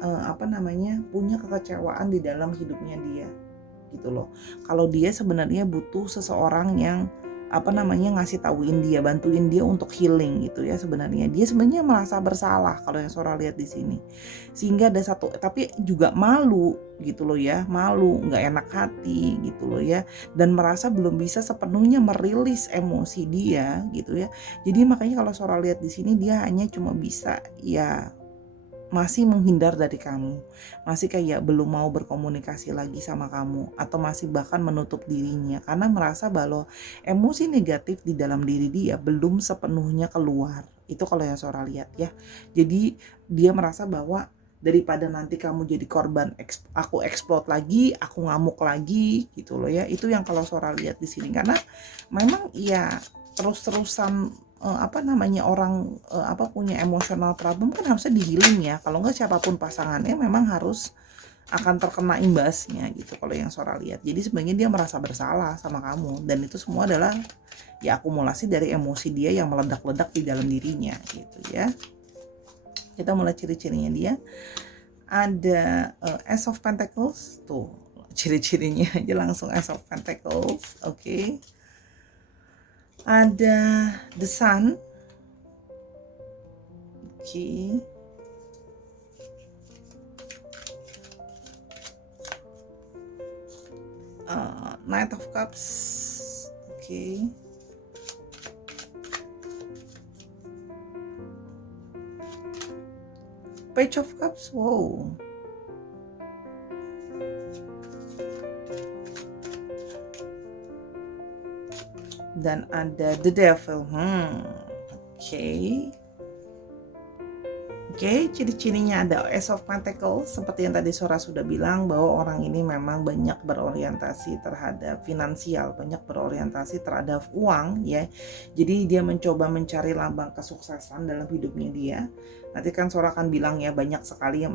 punya kekecewaan di dalam hidupnya dia gitu loh. Kalau dia sebenarnya butuh seseorang yang ngasih tauin dia, bantuin dia untuk healing gitu ya. Sebenarnya dia merasa bersalah kalau yang Sora lihat di sini, sehingga ada satu tapi juga malu gitu loh ya, malu, nggak enak hati gitu loh ya, dan merasa belum bisa sepenuhnya merilis emosi dia gitu ya. Jadi makanya kalau Sora lihat di sini dia hanya cuma bisa ya masih menghindar dari kamu, masih kayak belum mau berkomunikasi lagi sama kamu, atau masih bahkan menutup dirinya karena merasa bahwa emosi negatif di dalam diri dia belum sepenuhnya keluar. Itu kalau yang Sora lihat ya. Jadi dia merasa bahwa daripada nanti kamu jadi korban aku explode lagi, aku ngamuk lagi gitu loh ya. Itu yang kalau Sora lihat di sini karena memang ya terus-terusan orang punya emotional problem kan harusnya di healing ya. Kalau nggak siapapun pasangannya memang harus akan terkena imbasnya gitu kalau yang Sora lihat. Jadi sebenarnya dia merasa bersalah sama kamu, dan itu semua adalah ya akumulasi dari emosi dia yang meledak-ledak di dalam dirinya gitu ya. Kita mulai ciri-cirinya dia. Ada Ace of Pentacles, tuh ciri-cirinya aja langsung Ace of Pentacles. Oke. Ada The Sun. Oke. Knight of Cups. Oke. Page of Cups. Wow. Dan ada The Devil. Oke, ciri-cirinya ada Ace of Pentacles, seperti yang tadi Sora sudah bilang bahwa orang ini memang banyak berorientasi terhadap finansial, banyak berorientasi terhadap uang ya. Jadi dia mencoba mencari lambang kesuksesan dalam hidupnya dia. Nanti kan Sora akan bilang ya, banyak sekali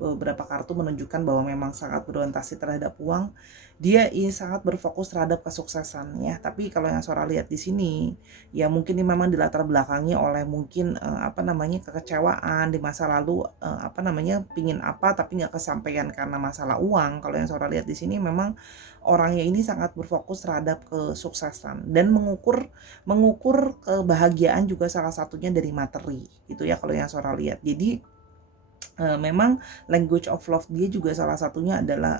beberapa kartu menunjukkan bahwa memang sangat berorientasi terhadap uang. Dia ini sangat berfokus terhadap kesuksesan ya. Tapi kalau yang Sora lihat di sini ya, mungkin ini memang dilatar belakangi oleh mungkin kekecewaan di masa lalu, pingin apa tapi nggak kesampaian karena masalah uang. Kalau yang Sora lihat di sini memang orangnya ini sangat berfokus terhadap kesuksesan dan mengukur kebahagiaan juga salah satunya dari materi gitu ya kalau yang Sora lihat. Jadi memang language of love dia juga salah satunya adalah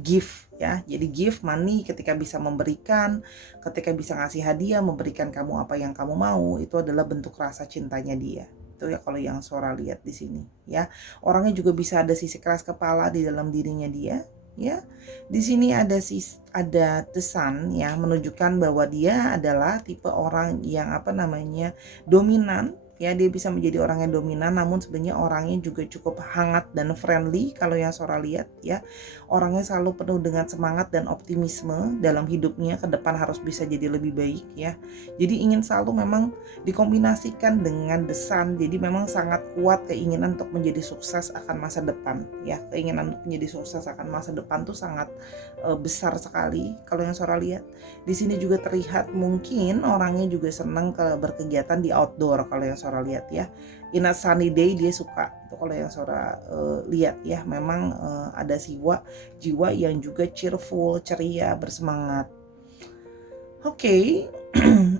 gift ya. Jadi gift money, ketika bisa memberikan, ketika bisa ngasih hadiah, memberikan kamu apa yang kamu mau, itu adalah bentuk rasa cintanya dia. Itu ya kalau yang Sora lihat di sini ya. Orangnya juga bisa ada sisi keras kepala di dalam dirinya dia ya. Di sini ada The Sun ya, menunjukkan bahwa dia adalah tipe orang yang dominan ya. Dia bisa menjadi orang yang dominan, namun sebenarnya orangnya juga cukup hangat dan friendly kalau yang Sora lihat ya. Orangnya selalu penuh dengan semangat dan optimisme dalam hidupnya, ke depan harus bisa jadi lebih baik ya. Jadi ingin selalu memang dikombinasikan dengan The Sun. Jadi memang sangat kuat keinginan untuk menjadi sukses akan masa depan ya. Keinginan untuk menjadi sukses akan masa depan tuh sangat besar sekali kalau yang Sora lihat. Di sini juga terlihat mungkin orangnya juga senang berkegiatan di outdoor kalau yang Sora lihat ya. In a sunny day dia suka itu kalau yang Sora lihat ya. Memang ada jiwa yang juga cheerful, ceria, bersemangat. Oke.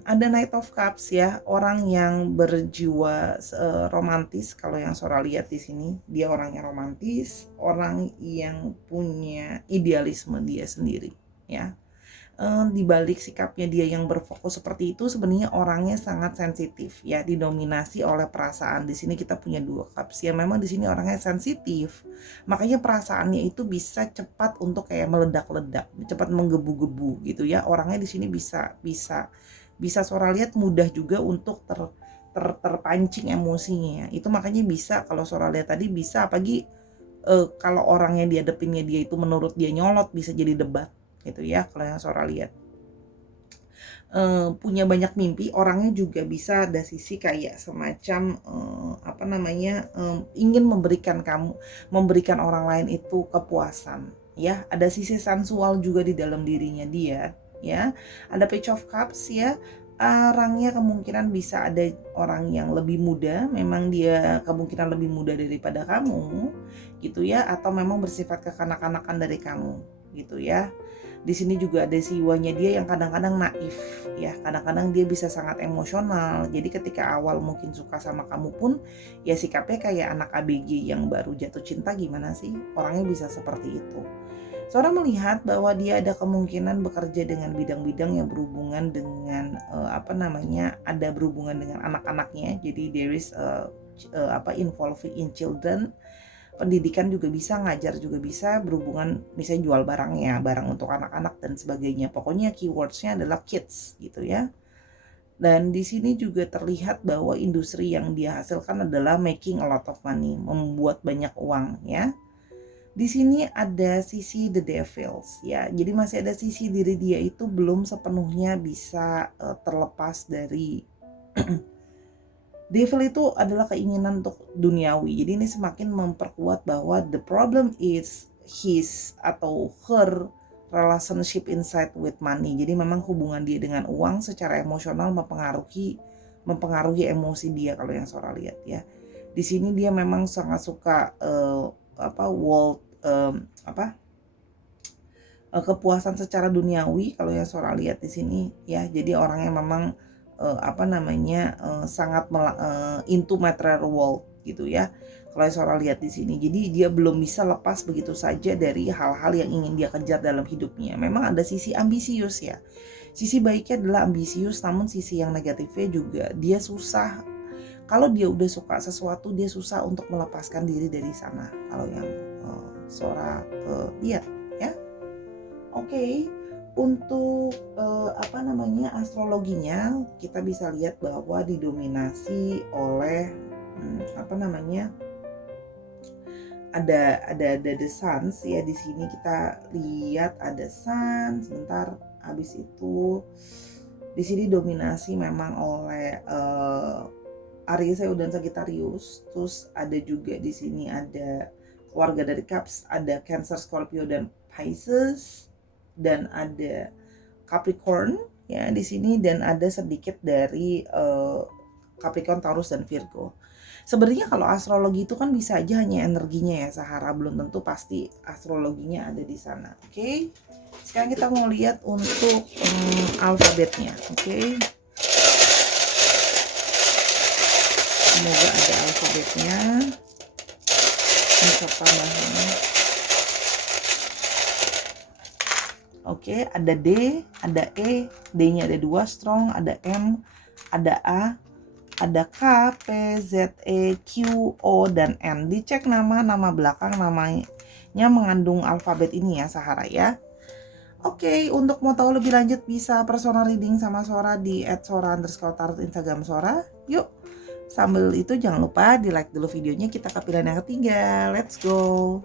Ada Knight of Cups ya, orang yang berjiwa romantis kalau yang Sora lihat di sini. Dia orang yang romantis, orang yang punya idealisme dia sendiri ya. Di balik sikapnya dia yang berfokus seperti itu, sebenarnya orangnya sangat sensitif ya, didominasi oleh perasaan. Di sini kita punya 2 cups ya, memang di sini orangnya sensitif. Makanya perasaannya itu bisa cepat untuk kayak meledak-ledak, cepat menggebu-gebu gitu ya. Orangnya di sini bisa Sora lihat mudah juga untuk terpancing emosinya. Itu makanya bisa kalau Sora lihat tadi bisa apalagi kalau orang yang dihadapinnya dia itu menurut dia nyolot, bisa jadi debat gitu ya kalau yang Sora lihat. Punya banyak mimpi, orangnya juga bisa ada sisi kayak semacam ingin memberikan orang lain itu kepuasan ya. Ada sisi sensual juga di dalam dirinya dia ya. Ada Page of Cups ya. Orangnya kemungkinan bisa ada orang yang lebih muda, memang dia kemungkinan lebih muda daripada kamu gitu ya, atau memang bersifat kekanak-kanakan dari kamu gitu ya. Di sini juga ada siwanya dia yang kadang-kadang naif ya, kadang-kadang dia bisa sangat emosional. Jadi ketika awal mungkin suka sama kamu pun ya sikapnya kayak anak ABG yang baru jatuh cinta, gimana sih, orangnya bisa seperti itu. Sora melihat bahwa dia ada kemungkinan bekerja dengan bidang-bidang yang berhubungan dengan ada berhubungan dengan anak-anaknya. Jadi there is involving in children. Pendidikan juga bisa, ngajar juga bisa, berhubungan misalnya jual barang untuk anak-anak dan sebagainya. Pokoknya keywordsnya adalah kids gitu ya. Dan di sini juga terlihat bahwa industri yang dia hasilkan adalah making a lot of money, membuat banyak uang ya. Di sini ada sisi the devils ya. Jadi masih ada sisi diri dia itu belum sepenuhnya bisa terlepas dari Devil itu adalah keinginan untuk duniawi. Jadi ini semakin memperkuat bahwa the problem is his atau her relationship inside with money. Jadi memang hubungan dia dengan uang secara emosional mempengaruhi emosi dia kalau yang Sora lihat ya. Di sini dia memang sangat suka kepuasan secara duniawi kalau yang Sora lihat di sini ya. Jadi orangnya memang sangat into material world gitu ya. Kalau yang Sora lihat di sini, jadi dia belum bisa lepas begitu saja dari hal-hal yang ingin dia kejar dalam hidupnya. Memang ada sisi ambisius ya. Sisi baiknya adalah ambisius, namun sisi yang negatifnya juga dia susah. Kalau dia udah suka sesuatu, dia susah untuk melepaskan diri dari sana. Kalau yang Sora lihat ya. Oke. Untuk astrologinya kita bisa lihat bahwa didominasi oleh ada the suns ya. Di sini kita lihat ada sun. Sebentar, habis itu di sini dominasi memang oleh Aries dan Sagittarius. Terus ada juga di sini ada keluarga dari Caps, ada Cancer, Scorpio dan Pisces, dan ada Capricorn ya di sini, dan ada sedikit dari Capricorn, Taurus dan Virgo. Sebenarnya kalau astrologi itu kan bisa aja hanya energinya ya Sahara, belum tentu pasti astrologinya ada di sana. Oke. Sekarang kita mau lihat untuk alfabetnya. Oke. Semoga ada alfabetnya. Mencoba bahasanya. Oke, ada D, ada E, D-nya ada 2 strong, ada M, ada A, ada K, P, Z, E, Q, O, dan N. Dicek nama belakang, namanya mengandung alfabet ini ya Sahara ya. Oke, untuk mau tahu lebih lanjut bisa personal reading sama Sora di @sora_tarot Instagram Sora. Yuk, sambil itu jangan lupa di like dulu videonya, kita ke pilihan yang ketiga. Let's go.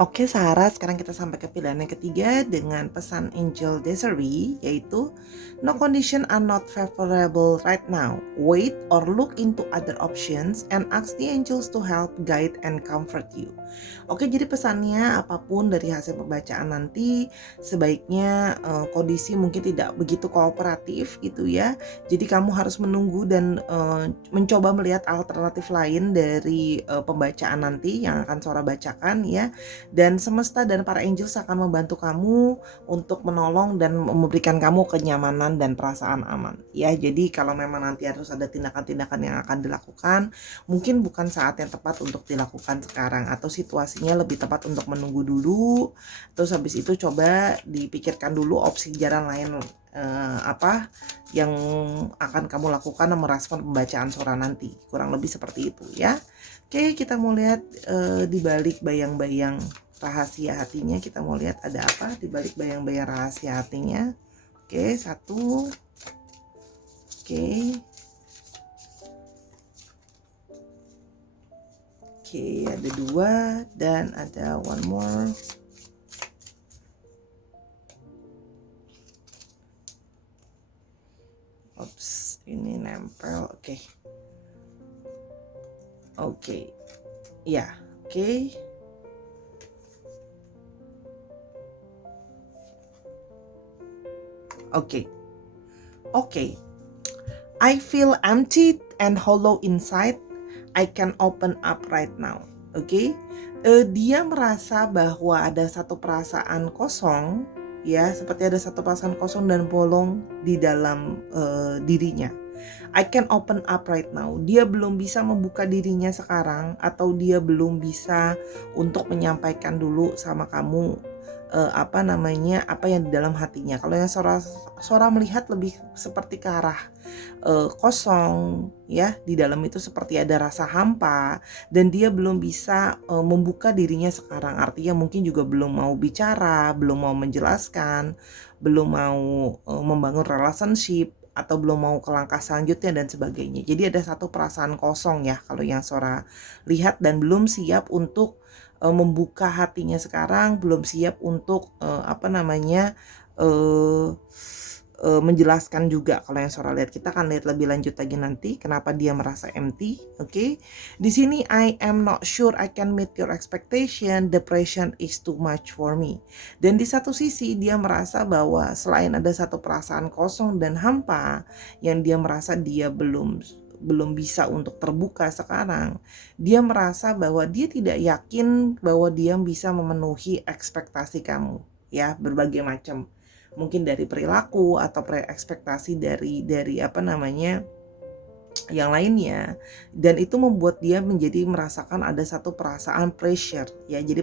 Oke Sarah, sekarang kita sampai ke pilihan yang ketiga dengan pesan Angel Desiree, yaitu no condition are not favorable right now. Wait or look into other options and ask the angels to help, guide, and comfort you. Oke, jadi pesannya apapun dari hasil pembacaan nanti sebaiknya kondisi mungkin tidak begitu kooperatif gitu ya. Jadi kamu harus menunggu dan mencoba melihat alternatif lain dari pembacaan nanti yang akan Sora bacakan ya. Dan semesta dan para angels akan membantu kamu untuk menolong dan memberikan kamu kenyamanan dan perasaan aman ya. Jadi kalau memang nanti harus ada tindakan-tindakan yang akan dilakukan, mungkin bukan saat yang tepat untuk dilakukan sekarang, atau situasinya lebih tepat untuk menunggu dulu. Terus habis itu coba dipikirkan dulu opsi jalan lain apa yang akan kamu lakukan merespon pembacaan Sora nanti. Kurang lebih seperti itu ya. Oke, kita mau lihat di balik bayang-bayang rahasia hatinya. Kita mau lihat ada apa di balik bayang-bayang rahasia hatinya. Oke, 1. Oke. Oke, ada 2 dan ada one more. Ops, ini nempel. Oke. Oke. Ya, oke. Oke. I feel empty and hollow inside. I can open up right now. Oke. Dia merasa bahwa ada satu perasaan kosong ya, seperti ada satu perasaan kosong dan bolong di dalam dirinya. I can open up right now. Dia belum bisa membuka dirinya sekarang, atau dia belum bisa untuk menyampaikan dulu sama kamu apa yang di dalam hatinya. Kalau yang Sora melihat lebih seperti ke arah kosong ya, di dalam itu seperti ada rasa hampa dan dia belum bisa membuka dirinya sekarang. Artinya mungkin juga belum mau bicara, belum mau menjelaskan, belum mau membangun relationship, atau belum mau ke langkah selanjutnya dan sebagainya. Jadi ada satu perasaan kosong ya kalau yang Sora lihat, dan belum siap untuk membuka hatinya sekarang, belum siap untuk menjelaskan juga kalau yang Sora lihat. Kita akan lihat lebih lanjut lagi nanti kenapa dia merasa empty. Oke. Di sini I am not sure I can meet your expectation. Depression is too much for me. Dan di satu sisi dia merasa bahwa selain ada satu perasaan kosong dan hampa yang dia merasa dia belum bisa untuk terbuka sekarang, dia merasa bahwa dia tidak yakin bahwa dia bisa memenuhi ekspektasi kamu, ya, berbagai macam. Mungkin dari perilaku atau ekspektasi dari apa namanya, yang lainnya, dan itu membuat dia menjadi merasakan ada satu perasaan pressure, ya, jadi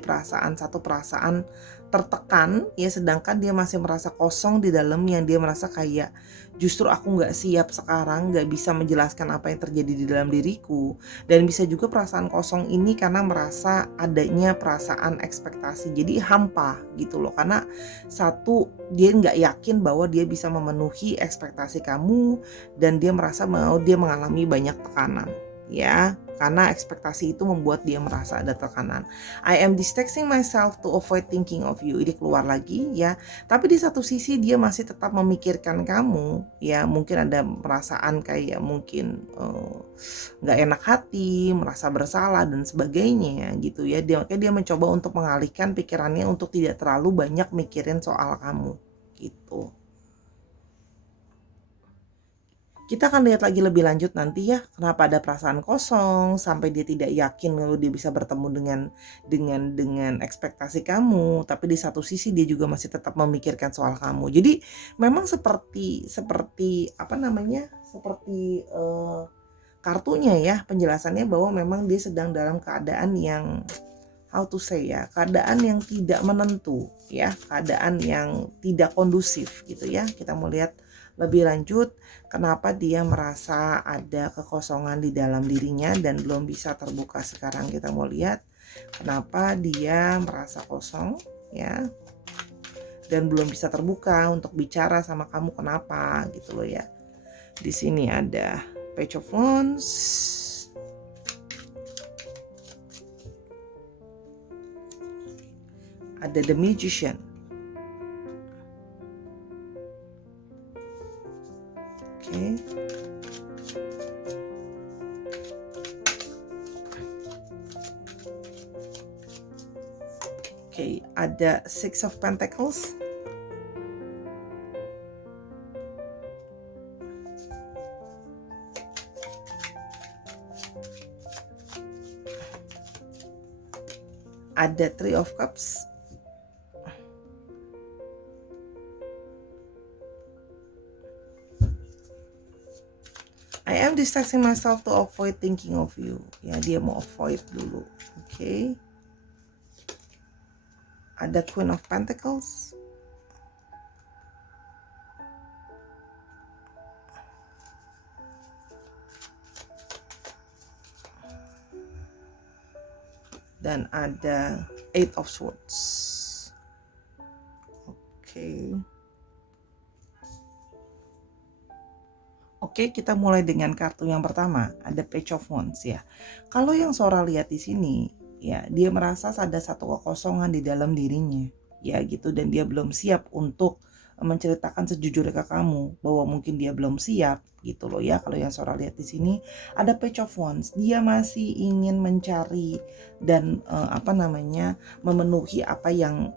satu perasaan tertekan, ya, sedangkan dia masih merasa kosong di dalam, yang dia merasa kayak justru aku nggak siap sekarang, nggak bisa menjelaskan apa yang terjadi di dalam diriku. Dan bisa juga perasaan kosong ini karena merasa adanya perasaan ekspektasi, jadi hampa gitu loh, karena satu, dia nggak yakin bahwa dia bisa memenuhi ekspektasi kamu, dan dia merasa mau dia mengalami banyak tekanan, ya, karena ekspektasi itu membuat dia merasa ada tekanan. I am distracting myself to avoid thinking of you. Ini keluar lagi, ya, tapi di satu sisi dia masih tetap memikirkan kamu, ya, mungkin ada perasaan kayak mungkin nggak enak hati, merasa bersalah dan sebagainya gitu, ya. Makanya dia mencoba untuk mengalihkan pikirannya untuk tidak terlalu banyak mikirin soal kamu gitu. Kita akan lihat lagi lebih lanjut nanti, ya, kenapa ada perasaan kosong sampai dia tidak yakin kalau dia bisa bertemu dengan ekspektasi kamu, tapi di satu sisi dia juga masih tetap memikirkan soal kamu. Jadi memang seperti seperti apa namanya? Seperti kartunya, ya, penjelasannya bahwa memang dia sedang dalam keadaan yang how to say, ya, keadaan yang tidak menentu, ya, keadaan yang tidak kondusif gitu, ya. Kita mau lihat lebih lanjut kenapa dia merasa ada kekosongan di dalam dirinya dan belum bisa terbuka. Sekarang kita mau lihat kenapa dia merasa kosong, ya, dan belum bisa terbuka untuk bicara sama kamu, kenapa gitu loh, ya. Di sini ada Page of Wands, ada The Magician. Oke. Oke, ada Six of Pentacles. Ada Three of Cups. I am distracting myself to avoid thinking of you. Ya, dia mau avoid dulu. Oke. Ada Queen of Pentacles. Dan ada Eight of Swords. Oke. Oke, kita mulai dengan kartu yang pertama, ada Page of Wands, ya. Kalau yang Sora lihat di sini, ya, dia merasa ada satu kekosongan di dalam dirinya, ya, gitu, dan dia belum siap untuk menceritakan sejujurnya ke kamu bahwa mungkin dia belum siap gitu loh, ya. Kalau yang Sora lihat di sini ada Page of Wands, dia masih ingin mencari dan memenuhi apa yang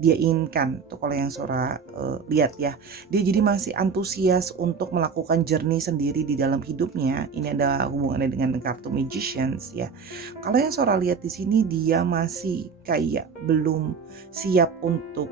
dia inginkan tuh. Kalau yang Sora lihat, ya, dia jadi masih antusias untuk melakukan journey sendiri di dalam hidupnya. Ini ada hubungannya dengan kartu Magicians, ya. Kalau yang Sora lihat di sini dia masih kayak belum siap untuk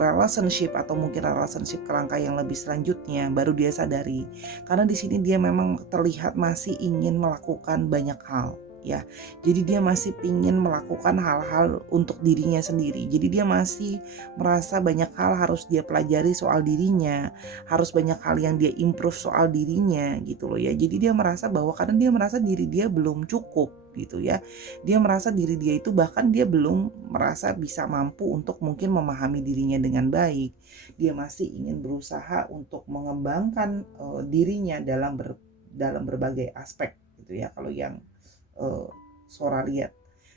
relationship atau mungkin relationship kerangka yang lebih selanjutnya, baru dia sadari. Karena di sini dia memang terlihat masih ingin melakukan banyak hal, ya. Jadi dia masih ingin melakukan hal-hal untuk dirinya sendiri. Jadi dia masih merasa banyak hal harus dia pelajari soal dirinya, harus banyak hal yang dia improve soal dirinya gitu loh, ya. Jadi dia merasa bahwa karena dia merasa diri dia belum cukup gitu, ya. Dia merasa diri dia itu bahkan dia belum merasa bisa mampu untuk mungkin memahami dirinya dengan baik. Dia masih ingin berusaha untuk mengembangkan dirinya dalam berbagai aspek gitu, ya, kalau yang Sora lihat.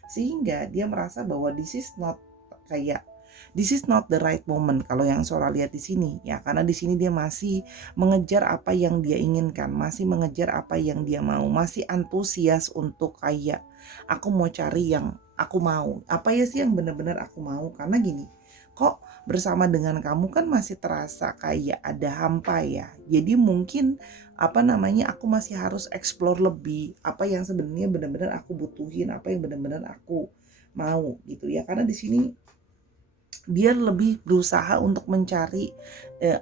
Sehingga dia merasa bahwa this is not kayak This is not the right moment kalau yang Sora lihat di sini ya, karena di sini dia masih mengejar apa yang dia inginkan, masih mengejar apa yang dia mau, masih antusias untuk kayak aku mau cari yang aku mau. Apa ya sih yang benar-benar aku mau? Karena gini, kok bersama dengan kamu kan masih terasa kayak ada hampa ya. Jadi mungkin aku masih harus explore lebih apa yang sebenarnya benar-benar aku butuhin, apa yang benar-benar aku mau gitu ya. Karena di sini dia lebih berusaha untuk mencari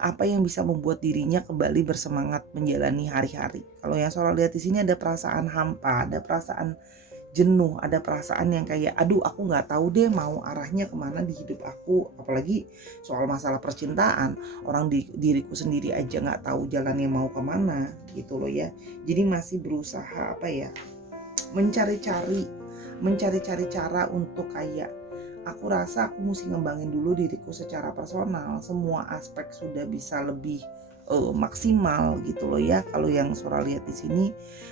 apa yang bisa membuat dirinya kembali bersemangat menjalani hari-hari. Kalau yang Sora lihat di sini ada perasaan hampa, ada perasaan jenuh, ada perasaan yang kayak aduh aku nggak tahu deh mau arahnya kemana di hidup aku, apalagi soal masalah percintaan, orang diriku sendiri aja nggak tahu jalannya mau kemana gitu loh ya. Jadi masih berusaha mencari-cari cara untuk kayak aku rasa aku mesti ngembangin dulu diriku secara personal, semua aspek sudah bisa lebih maksimal gitu loh ya. Kalau yang Sora lihat di sini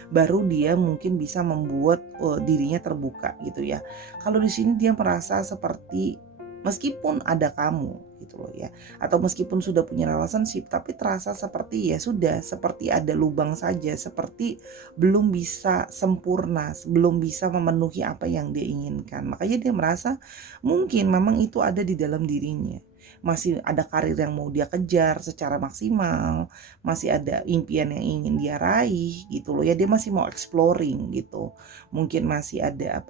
baru dia mungkin bisa membuat dirinya terbuka gitu ya. Kalau di sini dia merasa seperti meskipun ada kamu gitu loh ya, atau meskipun sudah punya relationship tapi terasa seperti ya sudah seperti ada lubang saja, seperti belum bisa sempurna, belum bisa memenuhi apa yang dia inginkan. Makanya dia merasa mungkin memang itu ada di dalam dirinya. Masih ada karir yang mau dia kejar secara maksimal, masih ada impian yang ingin dia raih gitu loh ya. Dia masih mau exploring gitu. Mungkin masih ada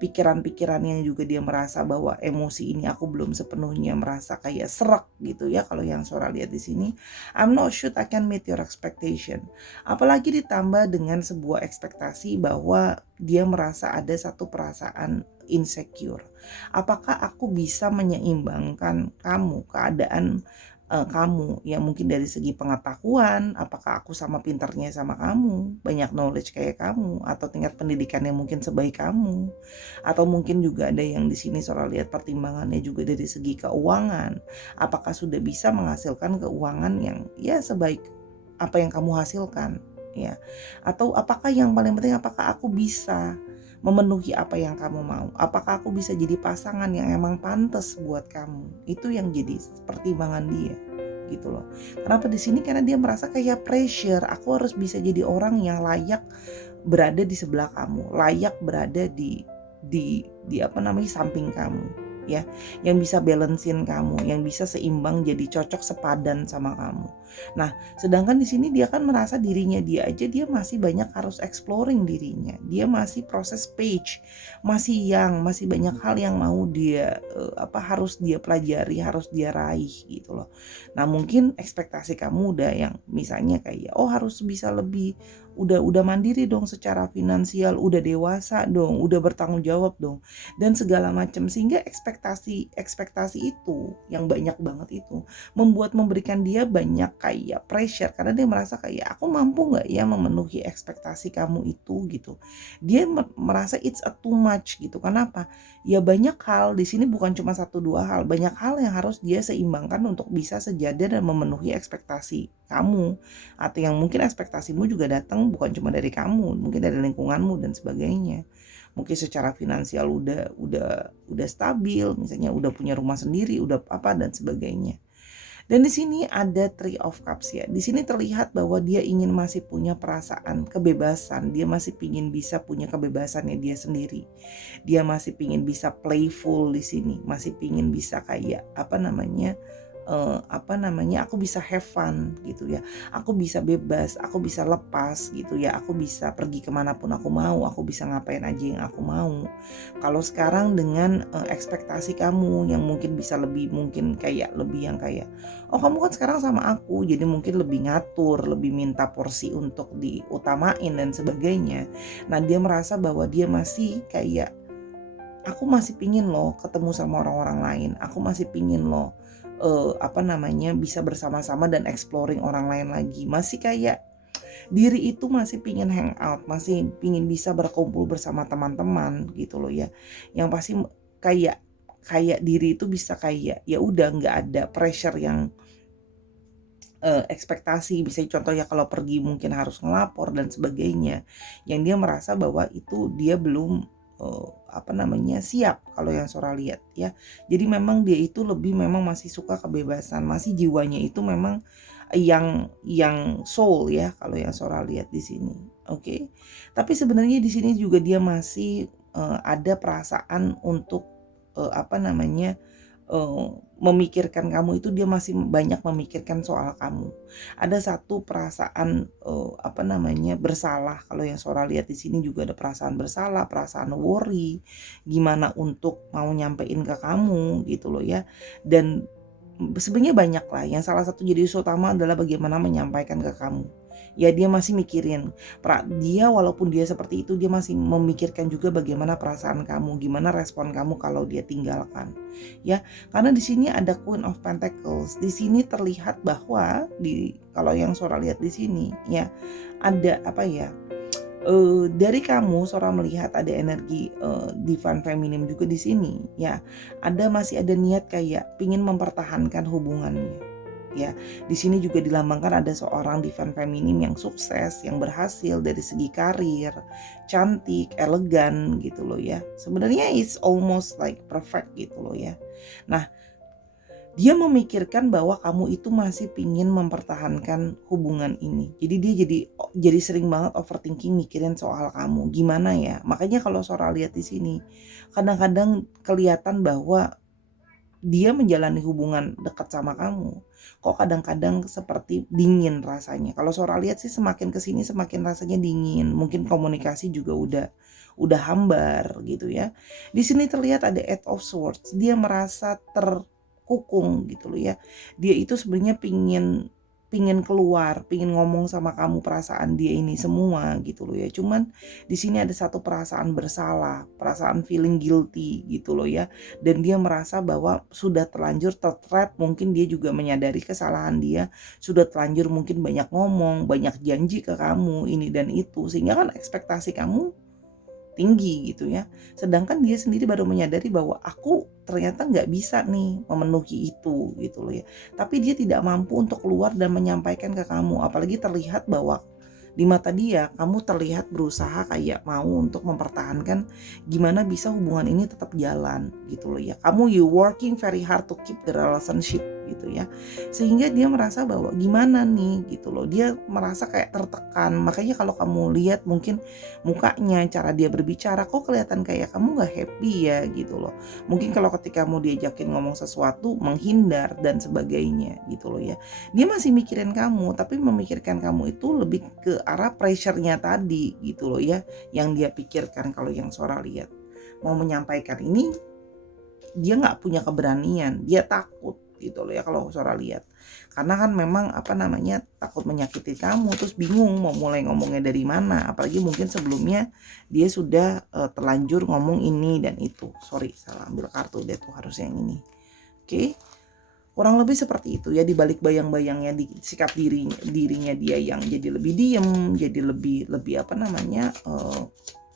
pikiran-pikiran yang juga dia merasa bahwa emosi ini aku belum sepenuhnya merasa kayak serak gitu ya. Kalau yang Sora lihat di sini, I'm not sure I can meet your expectation. Apalagi ditambah dengan sebuah ekspektasi bahwa dia merasa ada satu perasaan insecure. Apakah aku bisa menyeimbangkan keadaan kamu ya, mungkin dari segi pengetahuan, apakah aku sama pintarnya sama kamu, banyak knowledge kayak kamu, atau tingkat pendidikannya mungkin sebaik kamu, atau mungkin juga ada yang di sini Sora lihat pertimbangannya juga dari segi keuangan, apakah sudah bisa menghasilkan keuangan yang ya sebaik apa yang kamu hasilkan ya, atau apakah yang paling penting apakah aku bisa memenuhi apa yang kamu mau, apakah aku bisa jadi pasangan yang emang pantas buat kamu. Itu yang jadi pertimbangan dia gitu loh. Kenapa di sini? Karena dia merasa kayak pressure, aku harus bisa jadi orang yang layak berada di sebelah kamu, layak berada di samping kamu ya, yang bisa balancein kamu, yang bisa seimbang, jadi cocok sepadan sama kamu. Nah, sedangkan di sini dia kan merasa dirinya dia aja dia masih banyak harus exploring dirinya. Dia masih proses page, masih banyak hal yang mau dia harus dia pelajari, harus dia raih gitu loh. Nah, mungkin ekspektasi kamu udah yang misalnya kayak harus bisa lebih udah mandiri dong secara finansial, udah dewasa dong, udah bertanggung jawab dong dan segala macam, sehingga ekspektasi itu yang banyak banget itu memberikan dia banyak kayak pressure karena dia merasa kayak aku mampu nggak ya memenuhi ekspektasi kamu itu gitu. Dia merasa it's a too much gitu. Kenapa? Ya banyak hal di sini, bukan cuma satu dua hal, banyak hal yang harus dia seimbangkan untuk bisa sejajar dan memenuhi ekspektasi kamu, atau yang mungkin ekspektasimu juga datang bukan cuma dari kamu, mungkin dari lingkunganmu dan sebagainya. Mungkin secara finansial udah stabil, misalnya udah punya rumah sendiri, udah apa dan sebagainya. Dan di sini ada Three of Cups ya. Di sini terlihat bahwa dia ingin masih punya perasaan kebebasan. Dia masih ingin bisa punya kebebasannya dia sendiri. Dia masih ingin bisa playful di sini. Masih ingin bisa kayak aku bisa have fun gitu ya, aku bisa bebas, aku bisa lepas gitu ya, aku bisa pergi kemanapun aku mau, aku bisa ngapain aja yang aku mau. Kalau sekarang dengan ekspektasi kamu yang mungkin bisa lebih, mungkin kayak lebih yang kayak kamu kan sekarang sama aku, jadi mungkin lebih ngatur, lebih minta porsi untuk diutamain dan sebagainya. Nah, dia merasa bahwa dia masih kayak aku masih pingin loh ketemu sama orang-orang lain, aku masih pingin loh bisa bersama-sama dan exploring orang lain lagi. Masih kayak diri itu masih pingin hangout, masih pingin bisa berkumpul bersama teman-teman gitu loh ya. Yang pasti kayak diri itu bisa kayak ya udah nggak ada pressure yang ekspektasi, bisa contohnya kalau pergi mungkin harus ngelapor dan sebagainya, yang dia merasa bahwa itu dia belum siap kalau yang Sora lihat ya. Jadi memang dia itu lebih memang masih suka kebebasan, masih jiwanya itu memang yang soul ya kalau yang Sora lihat di sini. Oke. Tapi sebenarnya di sini juga dia masih ada perasaan untuk eh, apa namanya eh, memikirkan kamu itu, dia masih banyak memikirkan soal kamu. Ada satu perasaan bersalah kalau yang Sora lihat di sini, juga ada perasaan bersalah, perasaan worry, gimana untuk mau nyampein ke kamu gitu loh ya. Dan sebenarnya banyak lah, yang salah satu jadi isu utama adalah bagaimana menyampaikan ke kamu. Ya dia masih mikirin, dia walaupun dia seperti itu, dia masih memikirkan juga bagaimana perasaan kamu, gimana respon kamu kalau dia tinggalkan. Ya, karena di sini ada Queen of Pentacles. Di sini terlihat bahwa kalau yang Sora lihat di sini ya, ada dari kamu Sora melihat ada energi divine feminim juga di sini ya. Masih ada niat kayak pingin mempertahankan hubungannya ya. Di sini juga dilambangkan ada seorang divine feminim yang sukses, yang berhasil dari segi karir, cantik, elegan gitu loh ya. Sebenarnya it's almost like perfect gitu loh ya. Nah, dia memikirkan bahwa kamu itu masih pingin mempertahankan hubungan ini. Jadi dia jadi sering banget overthinking, mikirin soal kamu. Gimana ya? Makanya kalau Sora lihat di sini, kadang-kadang kelihatan bahwa dia menjalani hubungan dekat sama kamu. Kok kadang-kadang seperti dingin rasanya. Kalau Sora lihat sih semakin kesini semakin rasanya dingin. Mungkin komunikasi juga udah hambar gitu ya. Di sini terlihat ada Eight of Swords. Dia merasa terkukung gitu loh ya. Dia itu sebenarnya pingin keluar, pingin ngomong sama kamu perasaan dia ini semua gitu loh ya. Cuman di sini ada satu perasaan bersalah, perasaan feeling guilty gitu loh ya. Dan dia merasa bahwa sudah terlanjur tertrap, mungkin dia juga menyadari kesalahan dia, sudah terlanjur mungkin banyak ngomong, banyak janji ke kamu ini dan itu, sehingga kan ekspektasi kamu tinggi gitu ya. Sedangkan dia sendiri baru menyadari bahwa aku ternyata nggak bisa nih memenuhi itu gitu loh ya. Tapi dia tidak mampu untuk keluar dan menyampaikan ke kamu. Apalagi terlihat bahwa di mata dia kamu terlihat berusaha kayak mau untuk mempertahankan gimana bisa hubungan ini tetap jalan gitu loh ya. You working very hard to keep the relationship gitu ya. Sehingga dia merasa bahwa gimana nih gitu loh. Dia merasa kayak tertekan. Makanya kalau kamu lihat mungkin mukanya, cara dia berbicara, kok kelihatan kayak kamu gak happy ya gitu loh. Mungkin kalau ketika mau diajakin ngomong sesuatu menghindar dan sebagainya gitu loh ya. Dia masih mikirin kamu, tapi memikirkan kamu itu lebih ke arah pressure-nya tadi gitu loh ya, yang dia pikirkan. Kalau yang Sora lihat mau menyampaikan ini, dia nggak punya keberanian, dia takut gitu loh ya kalau Sora lihat. Karena kan memang takut menyakiti kamu, terus bingung mau mulai ngomongnya dari mana. Apalagi mungkin sebelumnya dia sudah terlanjur ngomong ini dan itu. Sorry, salah ambil kartu, dia tuh harusnya yang ini. Oke. Kurang lebih seperti itu ya, di balik bayang-bayangnya, di sikap dirinya dia yang jadi lebih diem, jadi lebih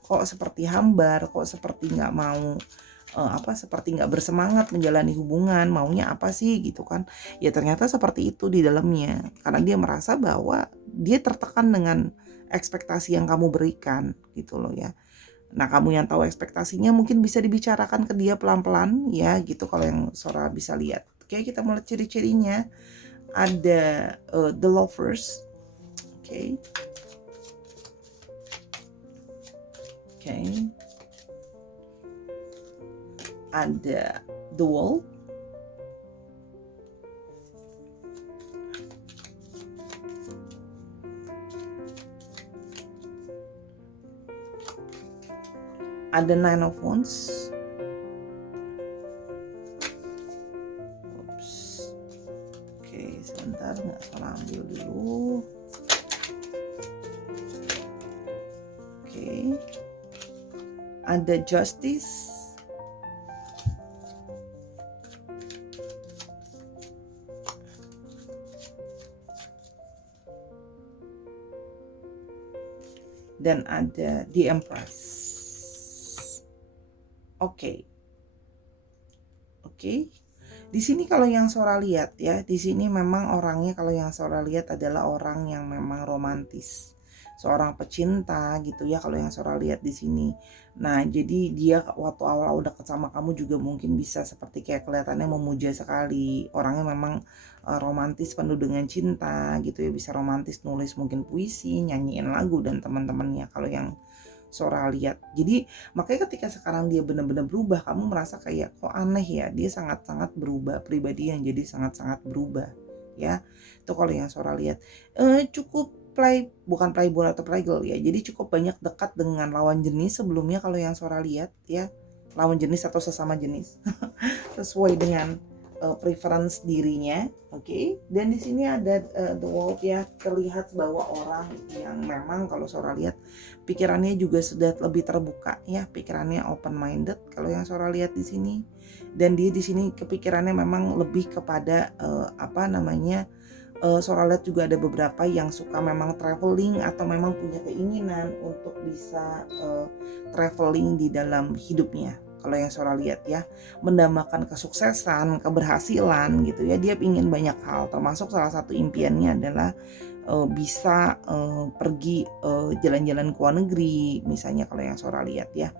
kok seperti hambar, kok seperti nggak mau seperti nggak bersemangat menjalani hubungan, maunya apa sih gitu kan. Ya ternyata seperti itu di dalamnya, karena dia merasa bahwa dia tertekan dengan ekspektasi yang kamu berikan gitu loh ya. Nah, kamu yang tahu ekspektasinya mungkin bisa dibicarakan ke dia pelan-pelan ya gitu kalau yang Sora bisa lihat. Oke, kita mulai ciri-cirinya. Ada the lovers. Oke. Oke. Ada the wall. Ada nine of wands. Oke, sebentar, nggak salah ambil dulu. Oke. Ada justice. Dan ada the empress. Oke. Di sini kalau yang Sora lihat ya, di sini memang orangnya, kalau yang Sora lihat adalah orang yang memang romantis. seorang pecinta gitu ya kalau yang Sora lihat di sini. Nah, jadi dia waktu awal-awal deket sama kamu juga mungkin bisa seperti kayak kelihatannya memuja sekali. Orangnya memang romantis, penuh dengan cinta gitu ya, bisa romantis, nulis mungkin puisi, nyanyiin lagu dan teman-temannya kalau yang Sora lihat. Jadi makanya ketika sekarang dia benar-benar berubah, kamu merasa kayak kok aneh ya, dia sangat-sangat berubah, pribadi yang jadi sangat-sangat berubah ya. Itu kalau yang Sora lihat. Cukup bukan playboy atau playgirl ya. Jadi cukup banyak dekat dengan lawan jenis sebelumnya kalau yang Sora lihat ya. Lawan jenis atau sesama jenis. Sesuai dengan preference dirinya, oke. Dan di sini ada the world ya, terlihat bahwa orang yang memang kalau Sora lihat pikirannya juga sudah lebih terbuka ya, pikirannya open minded kalau yang Sora lihat di sini. Dan dia di sini kepikirannya memang lebih kepada Sora lihat juga ada beberapa yang suka memang traveling atau memang punya keinginan untuk bisa traveling di dalam hidupnya. Kalau yang Sora lihat ya, mendambakan kesuksesan, keberhasilan gitu ya. Dia ingin banyak hal, termasuk salah satu impiannya adalah bisa pergi jalan-jalan ke luar negeri, misalnya kalau yang Sora lihat ya,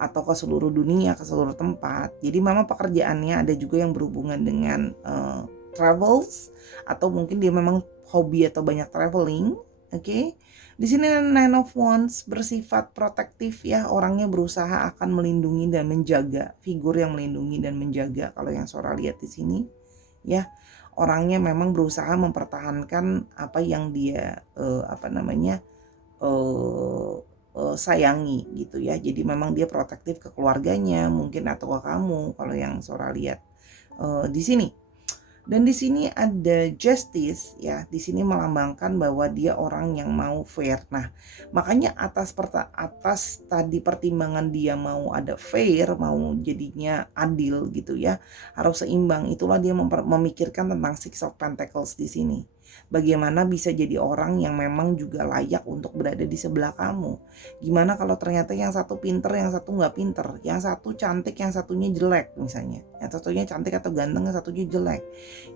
atau ke seluruh dunia, ke seluruh tempat. Jadi memang pekerjaannya ada juga yang berhubungan dengan travels, atau mungkin dia memang hobi atau banyak traveling, oke. Di sini Nine of Wands bersifat protektif ya, orangnya berusaha akan melindungi dan menjaga, figur yang melindungi dan menjaga kalau yang Sora lihat di sini ya. Orangnya memang berusaha mempertahankan apa yang dia sayangi gitu ya. Jadi memang dia protektif ke keluarganya mungkin atau ke kamu kalau yang Sora lihat di sini. Dan di sini ada justice ya, di sini melambangkan bahwa dia orang yang mau fair. Nah, makanya atas tadi pertimbangan dia mau ada fair, mau jadinya adil gitu ya, harus seimbang. Itulah dia memikirkan tentang Six of Pentacles di sini. Bagaimana bisa jadi orang yang memang juga layak untuk berada di sebelah kamu. Gimana kalau ternyata yang satu pinter, yang satu nggak pinter, yang satu cantik, yang satunya jelek misalnya. Yang satunya cantik atau ganteng, yang satunya jelek.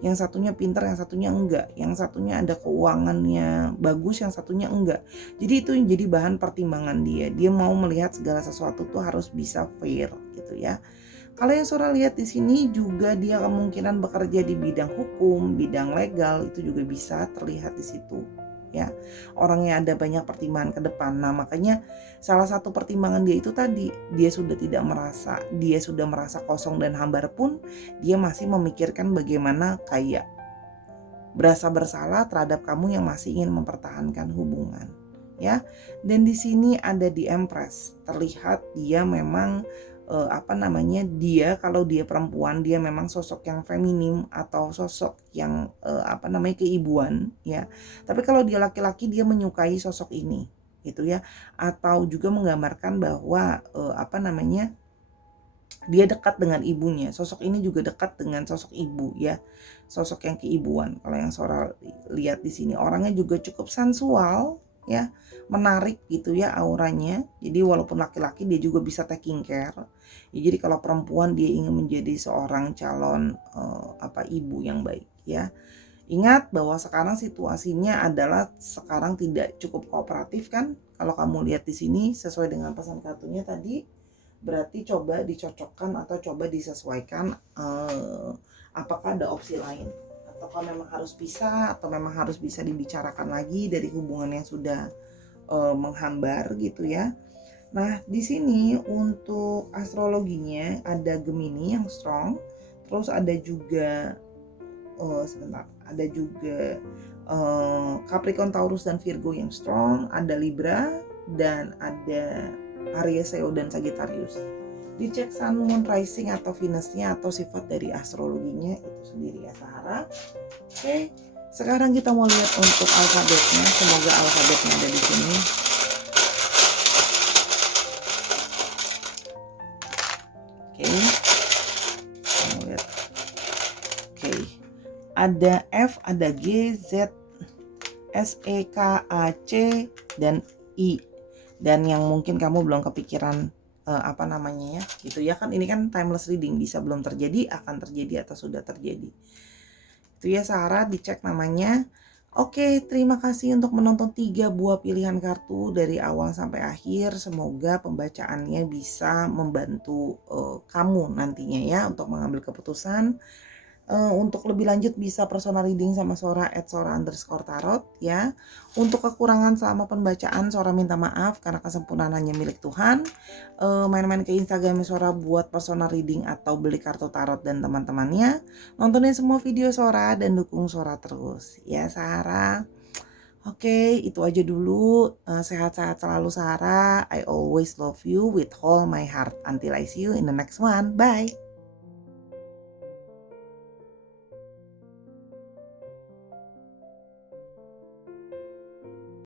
Yang satunya pinter, yang satunya enggak. Yang satunya ada keuangannya bagus, yang satunya enggak. Jadi itu yang jadi bahan pertimbangan dia. Dia mau melihat segala sesuatu tuh harus bisa fair gitu ya. Kalau yang Sora lihat di sini juga dia kemungkinan bekerja di bidang hukum, bidang legal, itu juga bisa terlihat di situ ya. Orangnya ada banyak pertimbangan ke depan. Nah, makanya salah satu pertimbangan dia itu tadi, dia sudah merasa kosong dan hambar pun dia masih memikirkan bagaimana kayak berasa bersalah terhadap kamu yang masih ingin mempertahankan hubungan ya. Dan di sini ada di Empress, terlihat dia memang dia kalau dia perempuan dia memang sosok yang feminim atau sosok yang keibuan ya. Tapi kalau dia laki-laki dia menyukai sosok ini gitu ya, atau juga menggambarkan bahwa dia dekat dengan ibunya. Sosok ini juga dekat dengan sosok ibu ya. Sosok yang keibuan. Kalau yang Sora lihat di sini orangnya juga cukup sensual ya, menarik gitu ya auranya. Jadi walaupun laki-laki dia juga bisa taking care. Ya, jadi kalau perempuan dia ingin menjadi seorang calon ibu yang baik ya. Ingat bahwa sekarang situasinya adalah sekarang tidak cukup kooperatif kan? Kalau kamu lihat di sini sesuai dengan pesan kartunya tadi, berarti coba dicocokkan atau coba disesuaikan apakah ada opsi lain, ataukah memang harus pisah, atau memang harus bisa dibicarakan lagi dari hubungan yang sudah menghambar gitu ya. Nah, di sini untuk astrologinya ada Gemini yang strong, terus ada juga ada juga Capricorn, Taurus dan Virgo yang strong, ada Libra dan ada Aries, Leo dan Sagittarius. Dicek Sun, Moon, Rising atau Venusnya atau sifat dari astrologinya itu sendiri ya Sahara. Oke, sekarang kita mau lihat untuk alfabetnya. Semoga alfabetnya ada di sini. Ada F, ada G, Z, S, E, K, A, C, dan I. Dan yang mungkin kamu belum kepikiran ya gitu ya kan, ini kan timeless reading, bisa belum terjadi, akan terjadi, atau sudah terjadi. Itu ya Sarah, dicek namanya. Oke, terima kasih untuk menonton 3 buah pilihan kartu dari awal sampai akhir. Semoga pembacaannya bisa membantu, kamu nantinya ya untuk mengambil keputusan. Untuk lebih lanjut bisa personal reading sama Sora @sora_tarot ya. Untuk kekurangan selama pembacaan Sora minta maaf karena kesempurnaan hanya milik Tuhan. Main-main ke Instagram Sora buat personal reading atau beli kartu tarot dan teman-temannya. Nontonin semua video Sora dan dukung Sora terus ya Sarah. Oke, itu aja dulu. Sehat-sehat selalu Sarah. I always love you with all my heart. Until I see you in the next one. Bye.